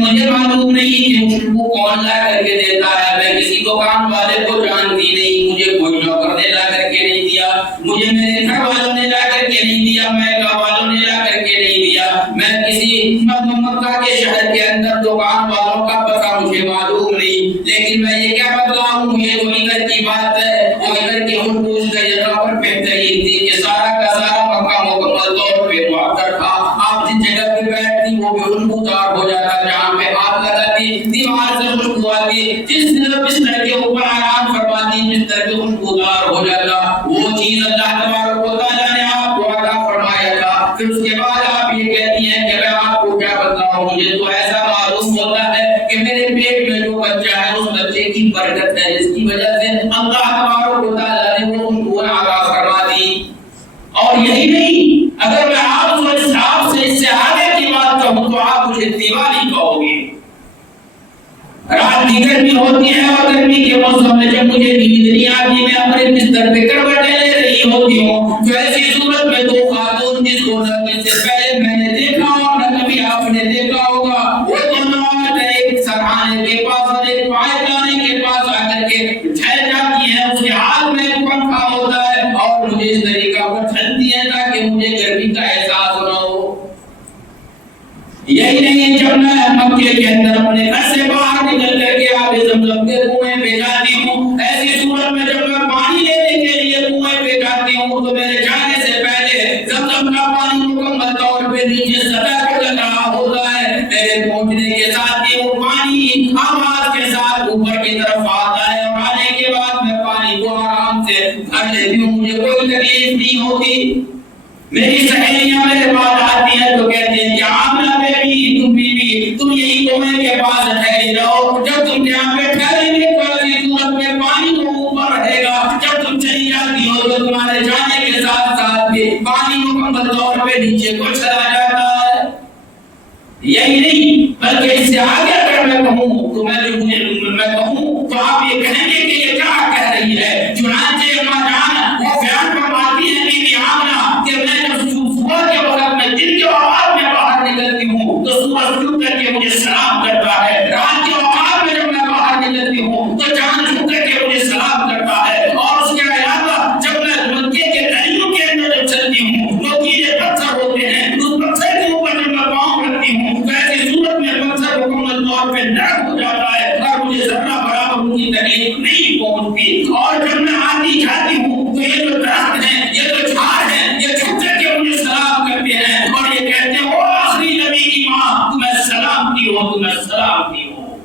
مجھے معلوم نہیں کہ خوشبو کون لا کر کے دیتا ہے، میں کسی دکان والے کو جانتی نہیں، مجھے کوئی نوکر نے لا کر کے نہیں دیا، مجھے میرے گھر والوں نے لا کر کے نہیں دیا، میکہ والوں نے لا کر کے نہیں دیا، میں کسی مکہ کے شہر کے اندر دکان والوں کا پتہ مجھے معلوم نہیں، لیکن میں یہ کیا بتلاؤں، یہ تو ادھر کی بات ہے، وہ ادھر کی خوشبو اس جگہ پر بہترین تھی کہ سارا کا سارا مکہ مکمل طور پہ معطر تھا، آپ جس جگہ پہ بیٹھتی وہ بھی خوشبودار ہو جاتا، جہاں پہ ہاتھ لگاتی دیوار سے خوشبو آتی، جس بستر کے اوپر آرام فرماتی بستر بھی خوشبودار ہو جاتا، وہ چیز اللہ تبارک و تعالیٰ نے آپ کو عطا فرمایا تھا۔ پھر اس کے بعد آپ یہ کہتی ہیں کہ میں آپ کو کیا بتلاؤں، مجھے تو ایسا معلوم ہوتا ہے کہ میرے پیٹ میں جو بچہ ہے اس بچے کی برکت ہے، جس کی وجہ سے اللہ تبارک و تعالیٰ نے وہ خوشبو عطا فرما دی۔ اور یہی نہیں، اگر میں آپ سے اس سے آگے کی بات کہوں تو آپ مجھے دیوالی کہو گے۔ رات کی گرمی ہوتی ہے اور گرمی کے موسم میں جب مجھے نیند نہیں آتی، میں اپنے بستر پہ کروٹیں لے رہی ہوتی ہوں تو ایسی صورت میں دو خاتون جس کو نہ سے پہلے میں نے دیکھا اور نہ کبھی آپ نے دیکھا ہوگا، وہ دونوں عورتیں ایک سرحانے کے پاس اور ایک پائخانے کے پاس آ کر کے ٹھہر جاتی ہیں، اس کے ہاتھ میں ایک پنکھا ہوتا ہے اور مجھے اس طریقہ پر ٹھنڈی ہے تاکہ مجھے گرمی کا احساس نہ ہو۔ یہی نہیں، جب میں مکے کے اندر اپنے گھر سے باہر نکل کر کے آب زمزم کے کنویں پہ جاتی ہوں، ایسی صورت میں جب میں پانی لینے کے لیے کنویں پہ جاتی ہوں تو میرے جانے سے پہلے زمزم کا پانی مکمل طور پہ نیچے سطح پہ لگ رہا ہوتا ہے، میرے پہنچنے کے ساتھ ہی وہ پانی آواز کے ساتھ اوپر کی طرف آتا ہے اور آنے کے بعد میں پانی کو آرام سے بھر لیتی ہوں، مجھے کوئی تکلیف نہیں ہوتی۔ میری سہیلیاں میرے پاس آتی ہیں تو کہتے ہیں کہ آمنہ بیوی تم یہی کنویں کے پاس ٹھہری رہو، جب تم یہاں پہ ٹھہریں گے تو ایسی صورت میں پانی کو اوپر رہے گا، جب تم چلی جاتی ہو تو تمہارے جانے کے ساتھ ساتھ بھی پانی مکمل طور پہ نیچے کو چلا جاتا ہے۔ یہی نہیں بلکہ اس سے آگے اگر میں کہوں تو میں کہوں تو آپ یہ کہیں گے کہ یہ کیا کہہ رہی ہے. چنانچہ اماں جان وہ بیان فرماتی ہیں بی بی آمنہ کہ میں جب صبح کے وقت میں دن کے اوقات میں باہر نکلتی ہوں تو سورج چھپ کر کے مجھے سلام کرتا ہے. رات کے اوقات میں جب میں باہر نکلتی ہوں تو چاند چھپ کر کے مجھے سلام کرتا ہے. اور اس کے علاوہ جب میں مکے کے گلیوں کے اندر جب چلتی ہوں تو کیلے پتھر ہوتے ہیں, اس پتھر کے اوپر جب میں پاؤں رکھتی ہوں تو ایسی صورت میں پتھر مکمل طور پہ نرم ہو جاتا ہے اور مجھے ذرہ برابر ان کی تکلیف نہیں پہنچتی. اور جب میں آتی جاتی ہوں تو یہ جو درخت ہیں, یہ جو جھاڑ ہیں, یہ چھپ کر کے مجھے سلام کرتے ہیں اور یہ کہتے ہیں او آخری نبی کی ماں تمہیں سلامتی ہو, تمہیں سلامتی ہو.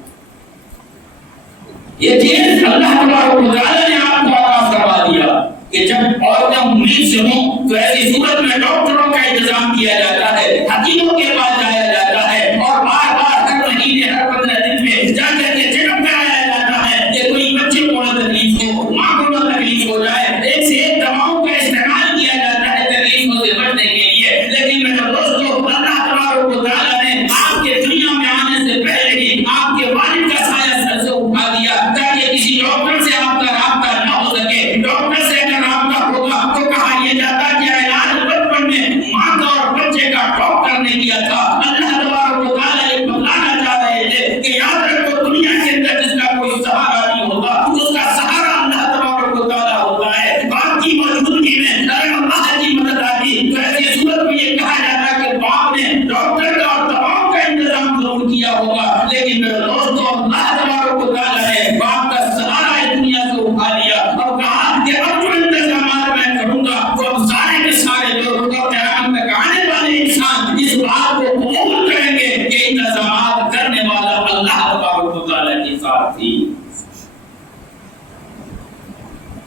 یہ چیز اللہ تبارک و تعالیٰ نے آپ کو عطا فرما دیا کہ جب عورتیں امید سے ہوں تو ایسی صورت میں ڈاکٹروں کا انتظام کیا جاتا ہے, حکیموں کے پاس جایا جاتا ہے اور بار بار ہر مہینے ہر 15 دن میں جا کر کے چیک اپ کرایا جاتا ہے کہ کوئی بچے کو نہ تکلیف ہو, ماں کو نہ تکلیف ہو جائے. ایک سے ایک دواؤں کا استعمال کیا جاتا ہے تکلیفوں سے بچنے کے لیے. لیکن میرے دوستو, اللہ تبارک و تعالیٰ نے آپ کے دنیا میں آنے سے پہلے ہی آپ کے والد کا سایہ سر سے اٹھا دیا تاکہ کسی ڈاکٹر سے آپ کا رابطہ نہ ہو سکے. ڈاکٹر سے اگر رابطہ ہوگا تو کہا یہ جاتا کہ علاج بچپن میں ماں کا اور بچے کا ڈاکٹر نے کیا تھا. اللہ تبارک و تعالیٰ یہ بتانا چاہ رہے تھے کہ یاد رکھو دنیا کے اندر جس کا کوئی سہارا نہیں ہوتا اس کا سہارا اللہ تبارک و تعالیٰ ہوتا ہے. باپ کی موجودگی میں اگر اللہ کی مدد آتی تو ایسی صورت میں یہ کہا جاتا کہ باپ نے ڈاکٹر کا اور دواؤں کا انتظام ضرور کیا ہوگا. لیکن میرے دوستوں, اللہ تبارک و تعالیٰ نے باپ کا سہارا اس دنیا سے اٹھا لیا اور کہا کہ اب جو انتظامات میں کروں گا تو اب سارے کے سارے لوگ اور قیامت تک آنے والے انسان اس بات کو قبول کریں گے کہ انتظامات کرنے والا اللہ تبارک و تعالیٰ کے ساتھ تھی.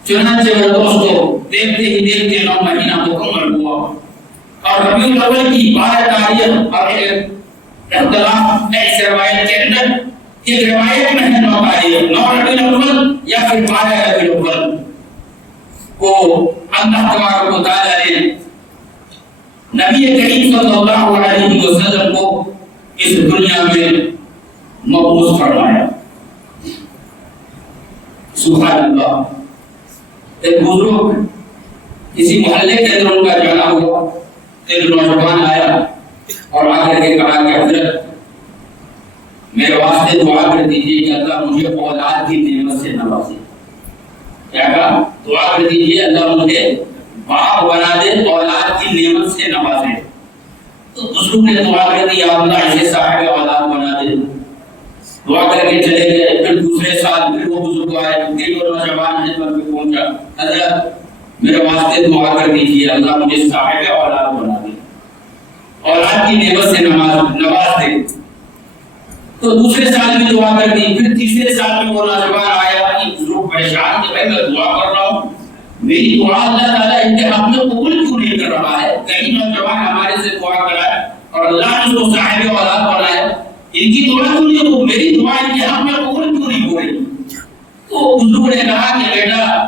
چنانچہ میرے دوستو, دیکھتے ہی دیکھتے 9 مہینہ مکمل ہوا اور ربیع الاول کی 12 تاریخ اور اختلاف ہے اس روایت کے اندر. ایک روایت میں ہے 9 تاریخ 9 ربیع الاول یا پھر 12 ربیع الاول کو اللہ تبارک و تعالیٰ نے نبی کریم صلی اللہ علیہ وسلم کو اس دنیا میں مبعوث فرمایا. سبحان اللہ. ایک بزرگ کسی محلے کے اندر ان کا جانا ہوا, ایک نوجوان آیا اور آ کر کے کہا کہ حضرت میرے واسطے دعا کر دیجیے کہ اللہ مجھے اولاد کی نعمت سے نوازے. کیا کہا؟ دعا کر دیجیے اللہ مجھے باپ بنا دے, اولاد کی نعمت سے نوازے. تو بزرگ نے دعا کر دی, یا اللہ اسے صاحب اولاد بنا دے. دعا کر کے چلے گئے. پھر دوسرے سال پھر وہ بزرگ آئے, پھر وہ نوجوان خدمت میں پہنچا, حضرت میرے واسطے دعا کر دیجیے اللہ مجھے صاحب اولاد بنا دے, اولاد کی نعمت سے نواز دے. تو دوسرے سال میں دعا کر دی. پھر تیسرے سال میں وہ نوجوان آیا, بزرگ پریشان کہ بھائی میں دعا کر رہا ہوں, میری دعا اللہ تعالیٰ ان کے حق میں قبول کیوں نہیں کر رہا ہے؟ کئی نوجوان ہمارے سے دعا کرائے اور اللہ نے اس کو صاحب اولاد بنایا, ان کی دعا کیوں نہیں ہو, میری دعا ان کے حق میں قبول کیوں نہیں ہو رہی؟ تو بزرگ نے کہا کہ بیٹا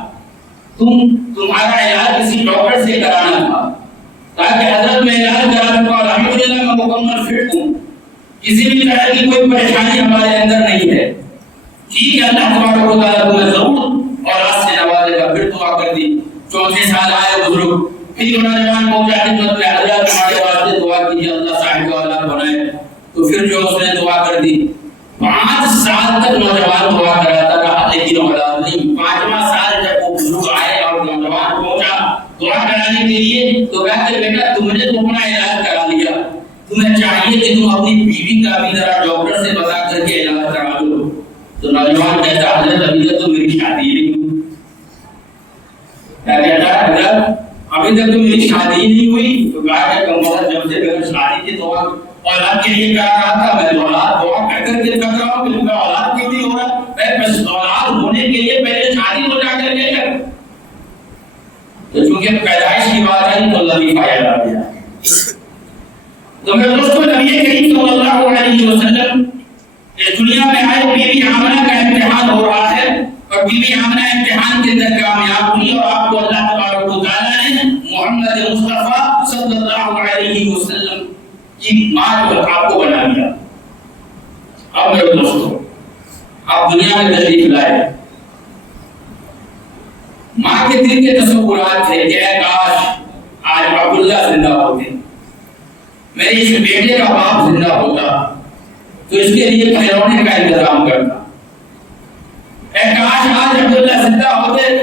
تمہارا علاج کسی ڈاکٹر سے کرانا تھا تاکہ حضرت میں علاج کرا دوں اور الحمدللہ میں مکمل فٹ ہوں, کسی بھی طرح کی کوئی پریشانی ہمارے اندر نہیں ہے. ٹھیک ہے, اللہ تبارک و تعالیٰ تمہیں ضرور اولاد سے نوازے گا. پھر دعا کر دی. چوتھے سال آئے بزرگ, پھر نوجوان پہنچا خدمت میں, حضرت ہمارے واسطے دعا کیجیے اللہ صاحب اولاد بنائے. تو پھر جو اس نے دعا کر دی. 5 سال تک نوجوان دعا کراتا رہا لیکن اولاد نہیں. 5واں سال جب وہ بزرگ آئے اور نوجوان پہنچا دعا کرانے کے لیے تو کہتے بیٹا تم نے تو اپنا علاج کرا لیا, تمہیں چاہیے کہ تم اپنی بیوی کا بھی ذرا ڈاکٹر سے بتا کر کے علاج کرا لو. تو نوجوان کہتا حضرت ابھی تک تو میری شادی نہیں ہوئی. کیا کہتا ہے حضرت ابھی تک تو میری شادی نہیں ہوئی. تو کہا کہ کم وقت جب سے میری شادی کی دعا اولاد کے لیے کر رہا تھا, میں اولاد دعا کر کر کے کر رہا ہوں کہ تمہیں اولاد کیوں نہیں ہو رہا؟ میں بس اولاد ہونے کے لیے پہلے شادی ہو جا کر کے کر. تو چونکہ پیدائش کی بات آئی تو لطیفہ یاد آ گیا. تو میرے دوستوں, نبی کریم صلی اللہ علیہ وسلم اس دنیا میں آئے, بی بی آمنہ کا امتحان ہو رہا ہے اور بی بی آمنہ امتحان کے اندر کامیاب ہوئی اور آپ کو اللہ تبارک و تعالیٰ نے محمد مصطفیٰ صلی اللہ علیہ وسلم کی ماں جو آپ کو بنا دیا. اب میرے دوستوں آپ دنیا میں تشریف لائے, ماں کے دل کے تصورات تھے کہ اے کاش آج عبداللہ زندہ ہوتے, میرے اس بیٹے کا باپ زندہ ہوتا تو اس کے لیے کھلونے کا انتظام کرتا. اے کاش آج عبداللہ زندہ ہوتے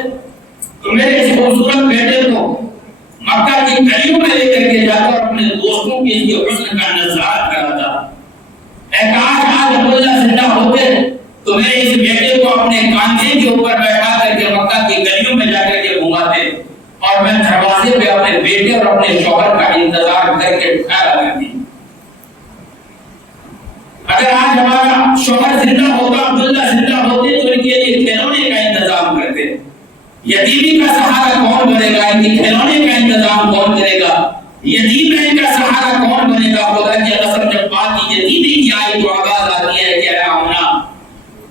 تو میرے اس خوبصورت بیٹے کو مکہ کی گلیوں میں لے کر کے جاتا اور اپنے دوستوں کی اس کے حسن کا نظارہ کراتا. اے کاش آج عبداللہ زندہ ہوتے تو میرے اس بیٹے کو اپنے کاندھے کے اوپر بیٹھا کر کے مکہ کی گلیوں میں جا کر کے گھماتے اور میں دروازے پہ اپنے بیٹے اور اپنے شوہر کا انتظار کر کے ٹھہرا کرتی. اگر آج ہمارا شوہر زندہ ہوتا, عبداللہ زندہ ہوتے تو ان کے لیے کھلونے کا انتظام کرتے. یتیمی کا سہارا کون بنے گا, ان کے کھلونے کا انتظام کون کرے گا, یتیم ان کا سہارا کون بنے گا. خدا کی قسم جب بات یتیمی کی آئی تو آواز آتی ہے کہ اے آمنہ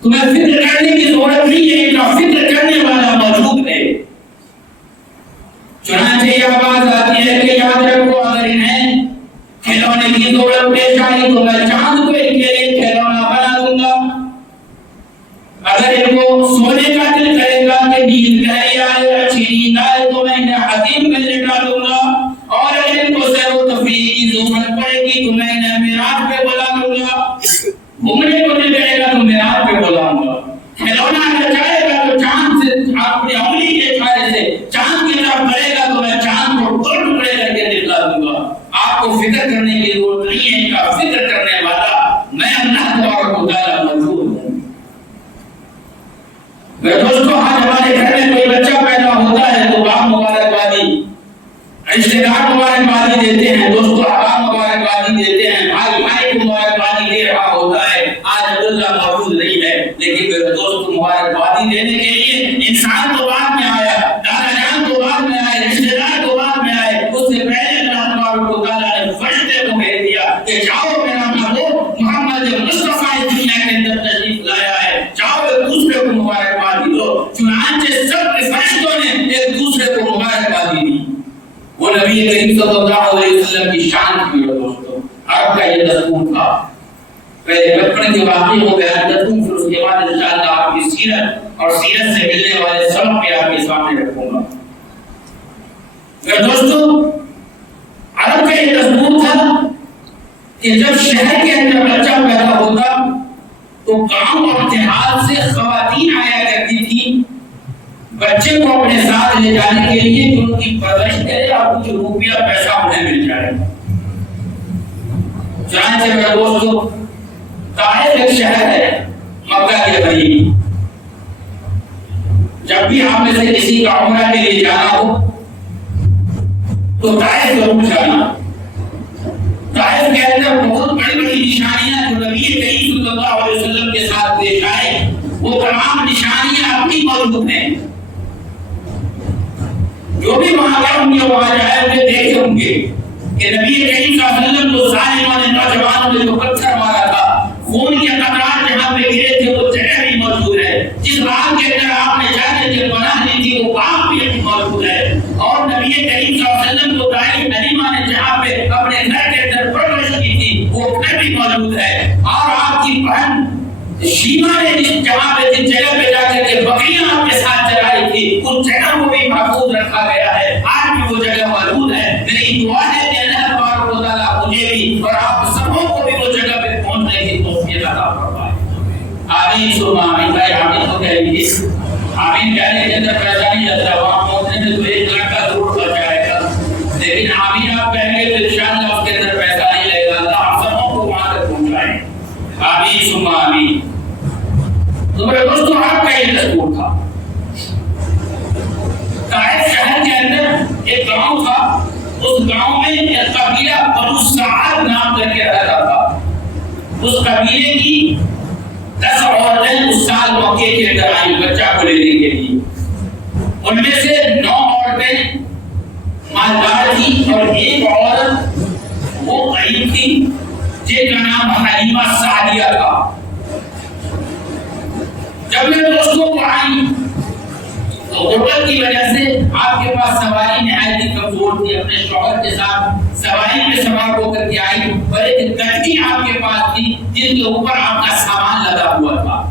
تمہیں فکر کرنے کی ضرورت نہیں ہے, ان کا فکر کرنے والا موجود ہے. چنانچہ یہ آواز آتی ہے کہ یاد رکھو اگر انہیں کھلونے کی ضرورت پیش آئی تو میں چاند کو ان کے لیے کھلونا بنا دوں گا. اگر ان کو سونے کا دل کرے گا کہ نیند گہری آئے, اچھی نیند آئے تو میں انہیں حتیم میں لٹا دوں گا. اور اگر ان کو سیر و تفریح کی ضرورت پڑے گی تو میں انہیں معراج پہ بلا دوں گا. گھومنے کو دل کرے گا تو معراج پہ بلاؤں گا. کھلونا اگر چاہے گا تو چاند سے اپنی انگلی کے اشارے سے چاند کی طرف کرے گا تو میں چاند کو ٹکڑے کر کے دکھا دوں گا. آپ کو فکر کرنے کی ضرورت نہیں ہے, ان کا فکر کرنے والا میں اللہ تبارک و تعالی موجود ہوں. میرے دوستو آج ہمارے گھر میں کوئی بچہ پیدا ہوتا ہے تو باپ مبارکبادی, رشتے دار مبارکبادی دیتے ہیں, دوستو احباب مبارکبادی دیتے ہیں, بھائی بھائی کو مبارکبادی دے رہا ہوتا ہے. آج عبداللہ موجود نہیں ہے, لیکن میرے دوست مبارکبادی دینے کے لیے انسان تو بعد میں آیا, دادا جان تو بعد میں آئے, رشتے دار تو بعد میں آئے. اس سے پہلے اللہ تبارک و تعالیٰ نے فرشتے کو بھیج دیا کہ جاؤ میرا محبوب محمد مصطفیٰ دنیا کے اندر تشریف لایا ہے, جاؤ ایک دوسرے کو مبارکبادی دو. چنانچہ سب فرشتوں نے ایک دوسرے کو مبارکبادی دی. وہ نبی کریم صلی اللہ علیہ وسلم کی شان تھی. دوستو آپ کا یہ دستور تھا. پہلے بچپن کے واقعے کو بیان کرتا ہوں, پھر اس کے بعد انشاءاللہ آپ کی سیرت اور سیرت سے ملنے والے سبق پہ آپ کے سامنے رکھوں گا. میرے دوستو عرب کا یہ دستور تھا کہ جب شہر کے اندر بچہ پیدا ہوتا تو گاؤں اور دیہات سے خواتین آیا کرتی تھی بچے کو اپنے ساتھ لے جانے کے لیے کہ ان کی پرورش کرے اور کچھ روپیہ پیسہ انہیں مل جائے. چنانچہ میرے دوستو طائف ایک شہر ہے مکہ کے قریب. جب بھی آپ میں سے کسی کا عمرہ کے لیے جانا ہو تو طائف ضرور جانا. طائف کے اندر بہت بڑی بڑی نشانیاں جو نبی کریم صلی اللہ علیہ وسلم کے ساتھ پیش آئے وہ تمام نشانیاں اپنی موجود ہیں. جو بھی وہاں گئے ہوں گے وہاں جائے انہیں دیکھے ہوں گے کہ نبی کریم صلی اللہ علیہ وسلم جو ظالموں نے نوجوانوں نے جو پتھر مارا تھا, خون کے قطرات جہاں پہ گرے تھے وہ جگہ بھی موجود ہے. جس باغ کے اندر آپ نے جانے کی پناہ لی تھی وہ باغ بھی موجود ہے. اور نبی کریم صلی اللہ علیہ وسلم کو دائی حلیمہ نے جہاں پہ اپنے گھر کے اندر پرورش کی تھی وہ گھر بھی موجود ہے. اور آپ کی بہن شیما نے جہاں پہ جس جگہ پہ جا کر کے بکریاں آپ کے ساتھ چرائی تھی اس جگہ کو بھی محفوظ رکھا گیا ہے. آج بھی وہ جگہ موجود ہے. میری دعا ہے کہ اللہ تبارک و تعالیٰ مجھے بھی اور آپ سبوں کو بھی وہ جگہ پہ پہنچنے کی توفیق عطا فرمائے. آمین ثم آمین. بھائی آمین تو کہہ لیجیے. آمین کہنے کے اندر پیسہ نہیں لگتا, وہاں پہنچنے میں تو 1 لاکھ کا ضرور بچ جائے گا, لیکن آمین آپ کہیں گے تو انشاءاللہ اس کے اندر پیسہ نہیں لگے گا. اللہ آپ سبوں کو وہاں تک پہنچائے. آمین ثم آمین. تو میرے دوستو آپ کا یہ دستور تھا. طائف شہر کے اندر ایک گاؤں تھا, اس گاؤں میں ایک قبیلہ بنو سعد نام کر کے رہتا تھا. اس قبیلے کی 10 عورتیں اس سال مکے کے اندر آئی بچہ کو لینے کے لیے. ان میں سے 9 عورتیں مالدار تھی اور ایک عورت وہ غریب تھی جن کا نام حلیمہ سعدیہ تھا. جب میرے دوستوں کو آئی تو غربت کی وجہ سے آپ کے پاس سواری نہایت ہی کمزور تھی، اپنے شوہر کے ساتھ سواری پہ سوار ہو کر کے آئی، اور ایک گدی آپ کے پاس تھی جن کے اوپر آپ کا سامان لگا ہوا تھا۔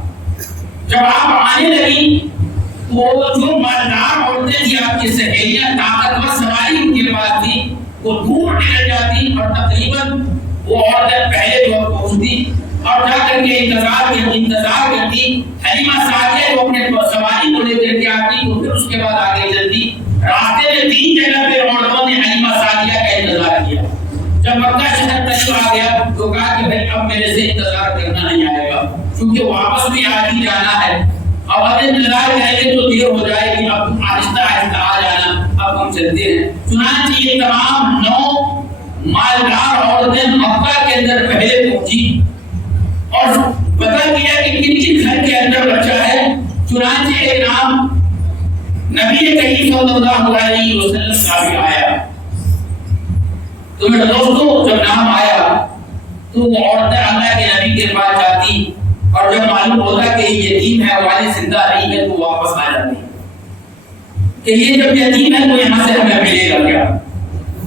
جب آپ آنے لگی تو جو مالدار عورتیں تھیں آپ کی سہیلیاں، طاقتور سواری ان کے پاس تھی، وہ دور نکل جاتی اور تقریباً وہ عورتیں پہلے جو پہنچتی اور جا کر کے انتظار کرتی۔ حلیمہ سعدیہ جو اپنے سواری کو لے کر کے آتی تو پھر اس کے بعد آگے چلتی۔ راستے میں 3 جگہ پہ عورتوں نے حلیمہ سعدیہ کا انتظار کیا۔ جب مکہ شہر تشریف آ گیا تو کہا کہ بھائی اب میرے سے انتظار کرنا نہیں آئے گا، کیونکہ واپس بھی آج ہی جانا ہے، اب انتظار کریں گے تو دیر ہو جائے گی، اب آہستہ آہستہ آ جانا، اب ہم چلتے ہیں۔ چنانچہ یہ تمام 9 مالدار عورتیں مکہ کے اندر پہلے پہنچی اور پتہ کیا کہ کن کن گھر کے اندر بچہ ہے۔ چنانچہ ایک نام نبی کریم صلی اللہ علیہ وسلم کا بھی آیا۔ تو میرے دوستوں جب نام آیا تو وہ عورتیں اللہ کے نبی کے پاس جاتی اور جب معلوم ہوتا کہ یہ یتیم ہے، والد زندہ نہیں ہے، تو واپس آ جاتی کہ یہ جب یتیم ہے تو یہاں سے ہمیں ملے گا کیا۔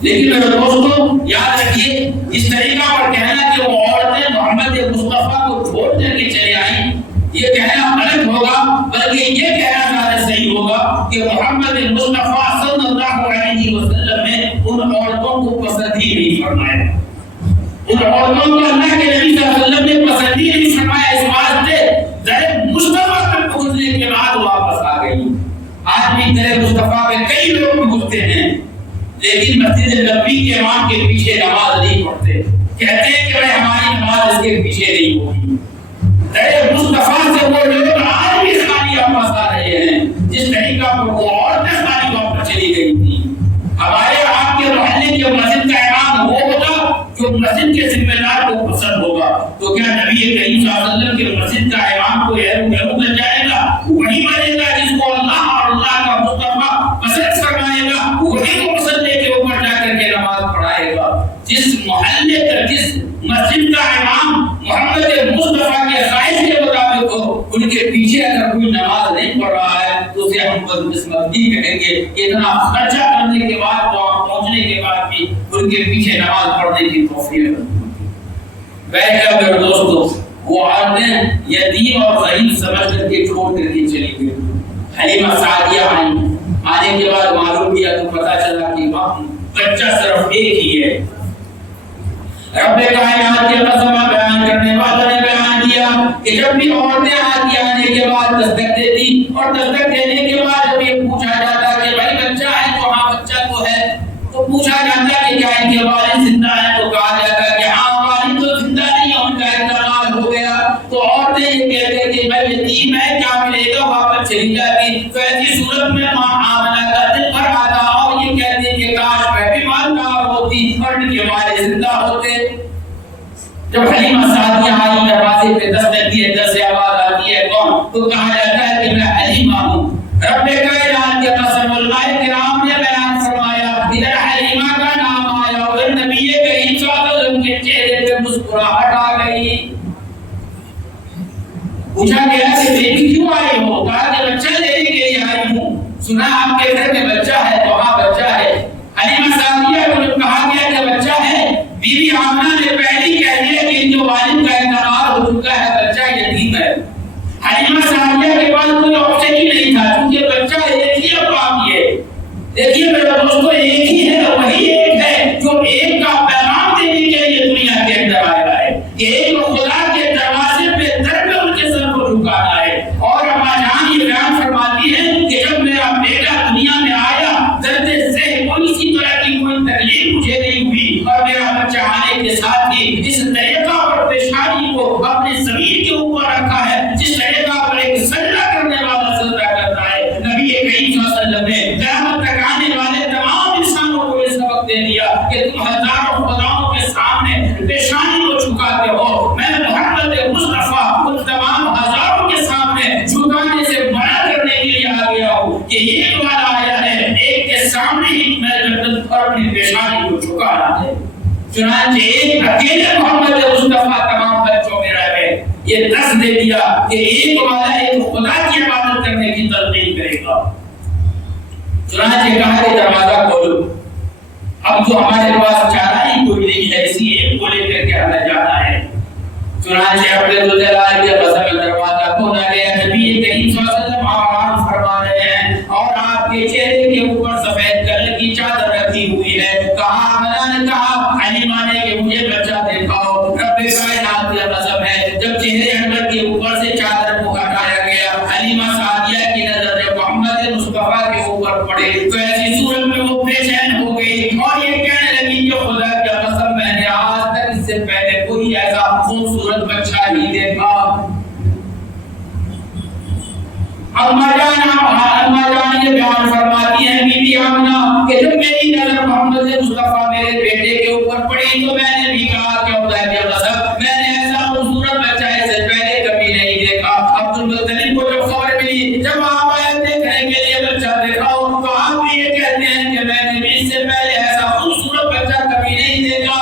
لیکن میرے دوستوں یاد رکھیے، اس طریقہ پر کہنا کہ وہ عورتیں محمد مصطفیٰ کو چھوڑ کر کے چلے آئیں، یہ کہنا غلط ہوگا، بلکہ یہ کہنا زیادہ صحیح ہوگا کہ محمد مصطفیٰ صلی اللہ علیہ وسلم نے ان عورتوں کو پسند ہی نہیں فرمایا۔ ان عورتوں کو اللہ کے نبی صلی اللہ علیہ وسلم نے پسند ہی نہیں فرمایا، اس واسطے در مصطفیٰ تک پہنچنے کے بعد واپس آ گئی۔ آج بھی در مصطفیٰ پہ کئی لوگ پہنچتے ہیں لیکن مسجد نبوی کے امام کے پیچھے نماز نہیں پڑھتے، کہتے ہیں کہ ہماری نماز اس کے پیچھے نہیں ہوگی۔ در مصطفیٰ سے وہ لوگ آج بھی خالی واپس آ رہے ہیں جس طریقہ پر وہ عورتیں خالی واپس چلی گئی تھی۔ ہمارے آپ کے محلے کے مسجد کا امام وہ ہوگا جو مسجد کے ذمہ دار کو پسند ہوگا، تو کیا نبی کریم صلی اللہ علیہ وسلم کے مسجد کا امام کو مل جائے گا؟ وہی بنے گا جس کو اللہ اور اللہ کا مصطفیٰ پسند فرمائے گا، وہی کو مسئلے کے اوپر جا کر کے نماز پڑھائے گا۔ جس محلے کا جس مسجد کا امام محمد مصطفیٰ کے خواہش کے مطابق ہو، ان کے پیچھے اگر کوئی نماز نہیں پڑھ رہا ہے تو اسے ہم بدقسمتی کہیں گے۔ اتنا خرچہ کرنے کے بعد وہاں پہنچنے کے بعد بھی ان کے پیچھے نماز پڑھنے کی توفیق بیٹھ کر میرے دوستوں وہ عورتیں یتیم اور غریب سمجھ کر کے چھوڑ کر کے چلی گئی۔ حلیمہ سعدیہ آئیں، آنے کے بعد معلوم کیا تو پتہ چلا کہ بچہ صرف ایک ہی ہے۔ رب کائنات کے قسم بیان کرنے والوں نے بیان کیا کہ جب بھی عورتیں آنے کے بعد دستک دیتی اور دستک دینے کے بعد جب یہ پوچھا جاتا کہ بھائی بچہ ہے تو ہاں بچہ تو ہے، تو پوچھا جاتا کہ کیا ان کے والد زندہ ہیں، تو کہا جاتا کہ ہاں والد تو زندہ نہیں ہے، ان کا انتقال ہو گیا۔ تو عورتیں یہ کہتے کہ بھائی یتیم ہے، کیا ملے گا، واپس چلی جاتی۔ تو ایسی صورت میں ماں آمنہ کا دل بھر آتا اور یہ کہتے کہ کاش میں بھی مالدار ہوتی اور ان کے والد زندہ ہوتے۔ جب حلیمہ سعدیہ آئی، دروازے پہ دستک دیے، در سے آواز آتی ہے کون؟ تو کہا جاتا ہے کہ میں حلیمہ ہوں۔ رب کائنات کے قسم علماء کرام نے بیان فرمایا، ادھر حلیمہ کا نام آیا اور نبی کریم صلی اللہ علیہ وسلم کے چہرے پہ مسکراہٹ آ گئی۔ پوچھا گیا کہ بیٹی کیوں آئی ہو؟ کہا کہ بچہ لینے کے لیے آئی ہوں، سنا آپ کے گھر میں بچہ ہے، تو ہاں بچہ ہے۔ حلیمہ سعدیہ کو جب کہا گیا کہ بچہ ہے، بی بی آمنہ نے پہلی کہہ دیا کہ ان کے والد کا انتقال ہو چکا ہے، بچہ یتیم ہے۔ حلیمہ سعدیہ کے پاس کوئی آپشن ہی نہیں تھا کیونکہ بچہ ایک ہی اب باقی ہے۔ دیکھیے میرے دوستو، ایک ہی ہے، وہی ایک ہے جو ایک کا پیغام دینے کے لیے دنیا کے اندر آیا ہے، ایک خدا کے دروازے پہ در پہ ان کے سر کو جھکانا ہے۔ اور اما جان یہ بیان فرماتی ہے کہ جب میرا بیٹا دنیا میں آیا، درد سے کسی طرح کی کوئی تکلیف مجھے نہیں ہوئی، اور میرا بچہ آنے کے ساتھ ہی اس طریقہ پر پیشانی کو اپنے زمین کے اوپر رکھا ہے جس طریقہ پر ایک سجدہ کرنے والا سجدہ کرتا ہے۔ نبی کریم صلی اللہ علیہ وسلم نے قیامت تک آنے والے تمام انسانوں کو یہ سبق دے دیا کہ تم ہزاروں خداؤں کے سامنے پیشانی کو جھکاتے ہو، میں محمد مصطفیٰ ان تمام ہزاروں کے سامنے جھکانے سے منع کرنے کے لیے آ گیا ہوں کہ ایک والا آیا ہے، ایک کے سامنے ہی میں اور اپنی پیشانی کو جھکا رہا ہے۔ چنانچہ ایک اکیلے محمد مصطفیٰ تمام بچوں میں رہ گئے، یہ درس دے دیا کہ ایک والا ایک خدا کی عبادت کرنے کی تلقین کرے گا۔ چنانچہ کہا کہ دروازہ کھولو، اب تو ہمارے پاس چارہ ہی کوئی نہیں ہے، اسی ایک کو لے کر کے ہمیں جانا ہے۔ چنانچہ اپنے ذوالجلال کے قسم میں دروازہ کھولا گیا۔ نبی کریم صلی اللہ علیہ وسلم آرام فرما رہے ہیں اور آپ کے چہرے کے اوپر سفید کلر کی چادر رکھی ہوئی ہے۔ کہا میں نے کہا حلیمہ نے کہ مجھے بچہ دکھاؤ۔ رب کائنات کی قسم ہے جب چہرے انور کے اوپر سے چادر کو ہٹایا گیا، حلیمہ سعدیہ کی نظر جب محمد مصطفیٰ کے اوپر پڑے تو ایسی صورت میں وہ بے چین ہو گئی اور یہ کہنے لگی کہ خدا کی قسم میں نے آج تک اس سے پہلے کوئی ایسا خوبصورت بچہ نہیں دیکھا۔ اما جان یہ بیان فرماتی ہیں بی بی آمنہ کہ جب میری نظر محمد مصطفیٰ میرے بیٹے کے اوپر پڑی تو میں نے بھی کہا کہ خدا کی قسم میں نے ایسا خوبصورت بچہ اس سے پہلے کبھی نہیں دیکھا۔ عبد المطلب کو جب خبر ملی جب آپ آئے دیکھنے کے لیے بچہ دکھاؤ تو آپ بھی یہ کہتے ہیں کہ میں نے بھی اس سے پہلے ایسا خوبصورت بچہ کبھی نہیں دیکھا۔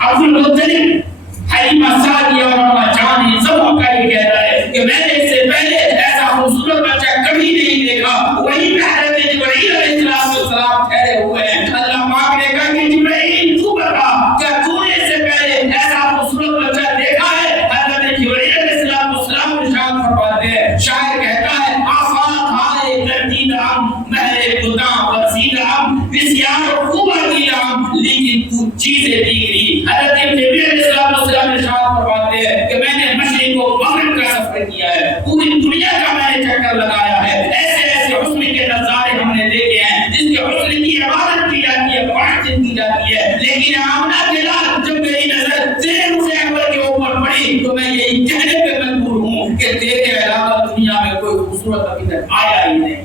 عبد المطلب حلیمہ سعدیہ اور اما جان یہ سب کا یہ کہتا ہے کہ میں نے اس سے پہلے ایسا خوبصورت بچہ کبھی نہیں دیکھا۔ وہی حضرت جبرائیل علیہ السلام ٹھہرے ہوئے ہیں۔ اللہ پاک نے کہا کہ جبرائیل تو بتا کیا تو نے اس سے پہلے ایسا خوبصورت بچہ دیکھا ہے؟ حضرت جبرائیل علیہ السلام ارشاد فرماتے ہیں، شاعر کہتا ہے آفاق ہائے گردید ہم مہر خدا ورسید ہم بسیار خوبہ دیدم لیکن تو چیزیں دیگری۔ حضرت جبرائیل علیہ السلام ارشاد فرماتے ہیں کہ میں نے مشرق و مغرب کا سفر کیا ہے، پوری دنیا کا میں نے چکر لگایا ہے، ایسے ایسے حسن کے نظارے ہم نے دیکھے ہیں جس کے حسن کی عبادت کی جاتی ہے، بڑھتی کی جاتی ہے، لیکن آمنہ کے لال جب میری نظر تیرے روح اکبر کے اوپر پڑی تو میں یہی کہنے پہ مجبور ہوں کہ تیرے علاوہ دنیا میں کوئی خوبصورت ابھی تک آیا ہی نہیں۔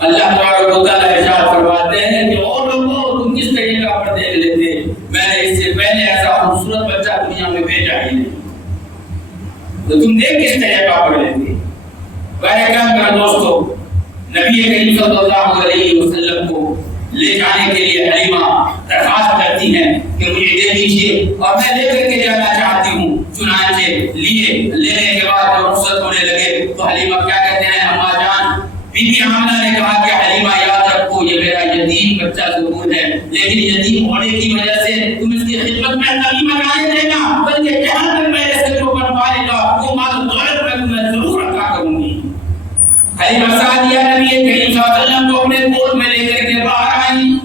اللہ تبارک و تعالیٰ ارشاد فرماتے ہیں کہ اور لوگوں تم کس طریقہ پر دیکھ لیتے، میں نے اس سے پہلے ایسا خوبصورت بچہ دنیا میں بھیجا ہی نہیں، تو تم دیکھ کس طریقہ پر لیتے۔ میرے دوستو، نبی کریم صلی اللہ علیہ وسلم کو لے جانے کے لیے حلیمہ درخواست کرتی ہیں کہ مجھے دے دیجیے اور میں لے کر کے جانا چاہتی ہوں۔ چنانچہ لینے کے بعد جب رخصت ہونے لگے تو حلیمہ کیا کہتے ہیں، اما جان بی بی آمنہ نے کہا کہ حلیمہ یاد رکھو یہ میرا یتیم بچہ ضرور ہے، لیکن یتیم ہونے کی وجہ سے تم اس کی خدمت میں کمی مت آنے دینا، بلکہ جہاں تک میرے سے جو بن پائے گا وہ مال و دولت میں تمہیں ضرور عطا کروں گی۔ حلیمہ سعدیہ نبی کریم صلی اللہ علیہ وسلم کو اپنے گود میں لے کر کے باہر آئی۔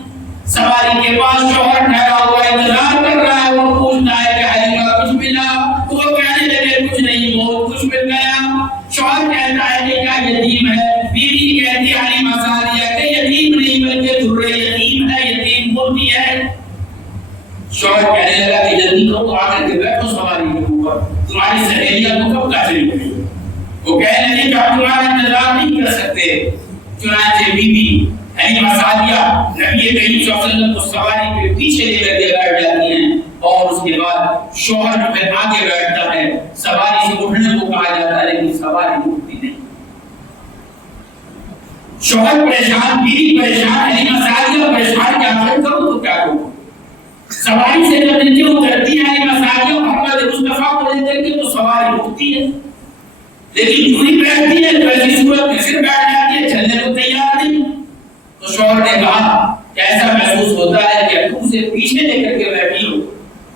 سواری کے پاس شوہر ٹھہرا ہوا انتظار کر رہا ہے، وہ پوچھتا ہے کہ حلیمہ کچھ ملا؟ تو وہ کہنے لگے کچھ نہیں، بہت کچھ مل گیا۔ شوہر کہتا ہے کہ کیا یتیم ہے؟ بیوی کہتی ہے حلیمہ سعدیہ کہ یتیم نہیں بلکہ ذرہ یتیم ہے، یتیم بولتی ہے۔ شوہر کہنے لگا کہ جلدی کرو آ کر کے بیٹھو سواری کے اوپر، تمہاری سہیلیاں تو کب کا چلی گئی؟ وہ کہنے لگے کہ ہم تمہارا انتظار نہیں کر سکتے۔ چنانچہ بی بی حلیمہ سعدیہ نبی کریم صلی اللہ علیہ وسلم کو سواری کے پیچھے لے کر کے بیٹھ جاتی ہیں اور اس کے بعد شوہر جو ہے آگے بیٹھتا ہے۔ سواری سے اٹھنے کو کہا جاتا ہے لیکن سواری اٹھتی نہیں۔ شوہر پریشان، بیوی پریشان، حلیمہ سعدیہ پریشان، کیا کروں تو کیا کروں؟ سواری سے جب نیچے اترتی ہے حلیمہ سعدیہ محمد مصطفیٰ کو لے کر کے تو سواری اٹھتی ہے، لیکن جو ہی بیٹھتی ہے تو ایسی صورت میں پھر بیٹھ جاتی ہے، چلنے کو تیار نہیں۔ تو شوہر نے کہا کہ ایسا محسوس ہوتا ہے کہ تم سے پیچھے لے کر کے بیٹھی ہو،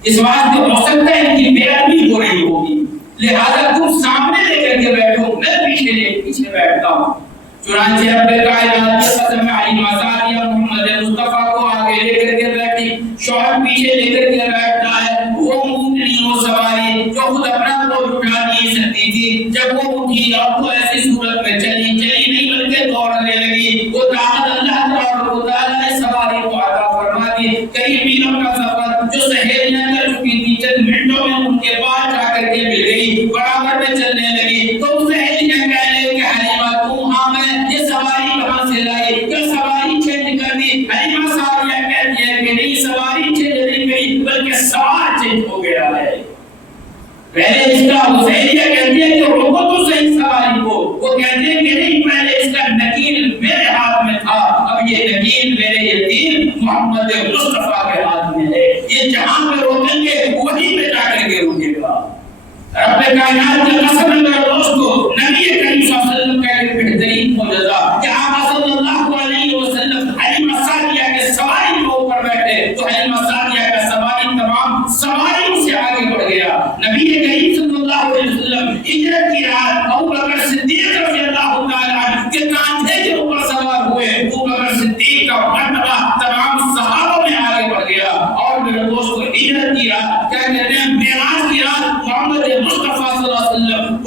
اس واسطے ہو سکتا ہے ان کی بے ادبی ہو رہی ہوگی، لہذا تم سامنے لے کر کے بیٹھو، میں پیچھے بیٹھتا ہوں۔ چنانچہ رب کائنات کی قسم میں حلیمہ سعدیہ محمد مصطفیٰ کو آگے لے کر کے بیٹھی، شوہر پیچھے لے کر کے بیٹھتا ہے۔ وہ اونٹنی وہ سواری جو خود اپنا کو اٹھا نہیں سکتی تھی، جب وہ اٹھی اور وہ ایسی صورت میں چلی نہیں بلکہ دوڑنے لگی، وہ طاقت اللہ تبارک و تعالیٰ نے سواری کو عطا فرما دی۔ کئی میلوں کا سفر جو سہیلیاں کر چکی تھی چند منٹوں میں ان کے پاس جا کر کے مل گئی، برابر میں چلنے لگی۔ تو سہیلیاں کہنے لگی کہ حلیمہ تو ہاں میں یہ سواری کہاں سے لائی؟ کیا سواری چینج کر دی؟ حلیمہ سعدیہ کہتی ہے کہ نہیں، سواری چینج نہیں گئی بلکہ سوار چینج ہو گیا ہے۔ پہلے اس کا سہیلیہ کہتی ہے کہ روکو تو صحیح سواری کو، وہ کہتے ہیں کہ نہیں پہلے اس کا نکیل میرے ہاتھ میں تھا، اب یہ نکیل میرے یتیم محمد مصطفیٰ کے ہاتھ میں ہے، یہ جہاں پہ روکیں گے وہیں پہ جا کر کے روکے گا۔ رب کائنات کی قسم ہے میرے دوستو، نبی کریم صلی اللہ علیہ وسلم کا ایک بہترین معجزہ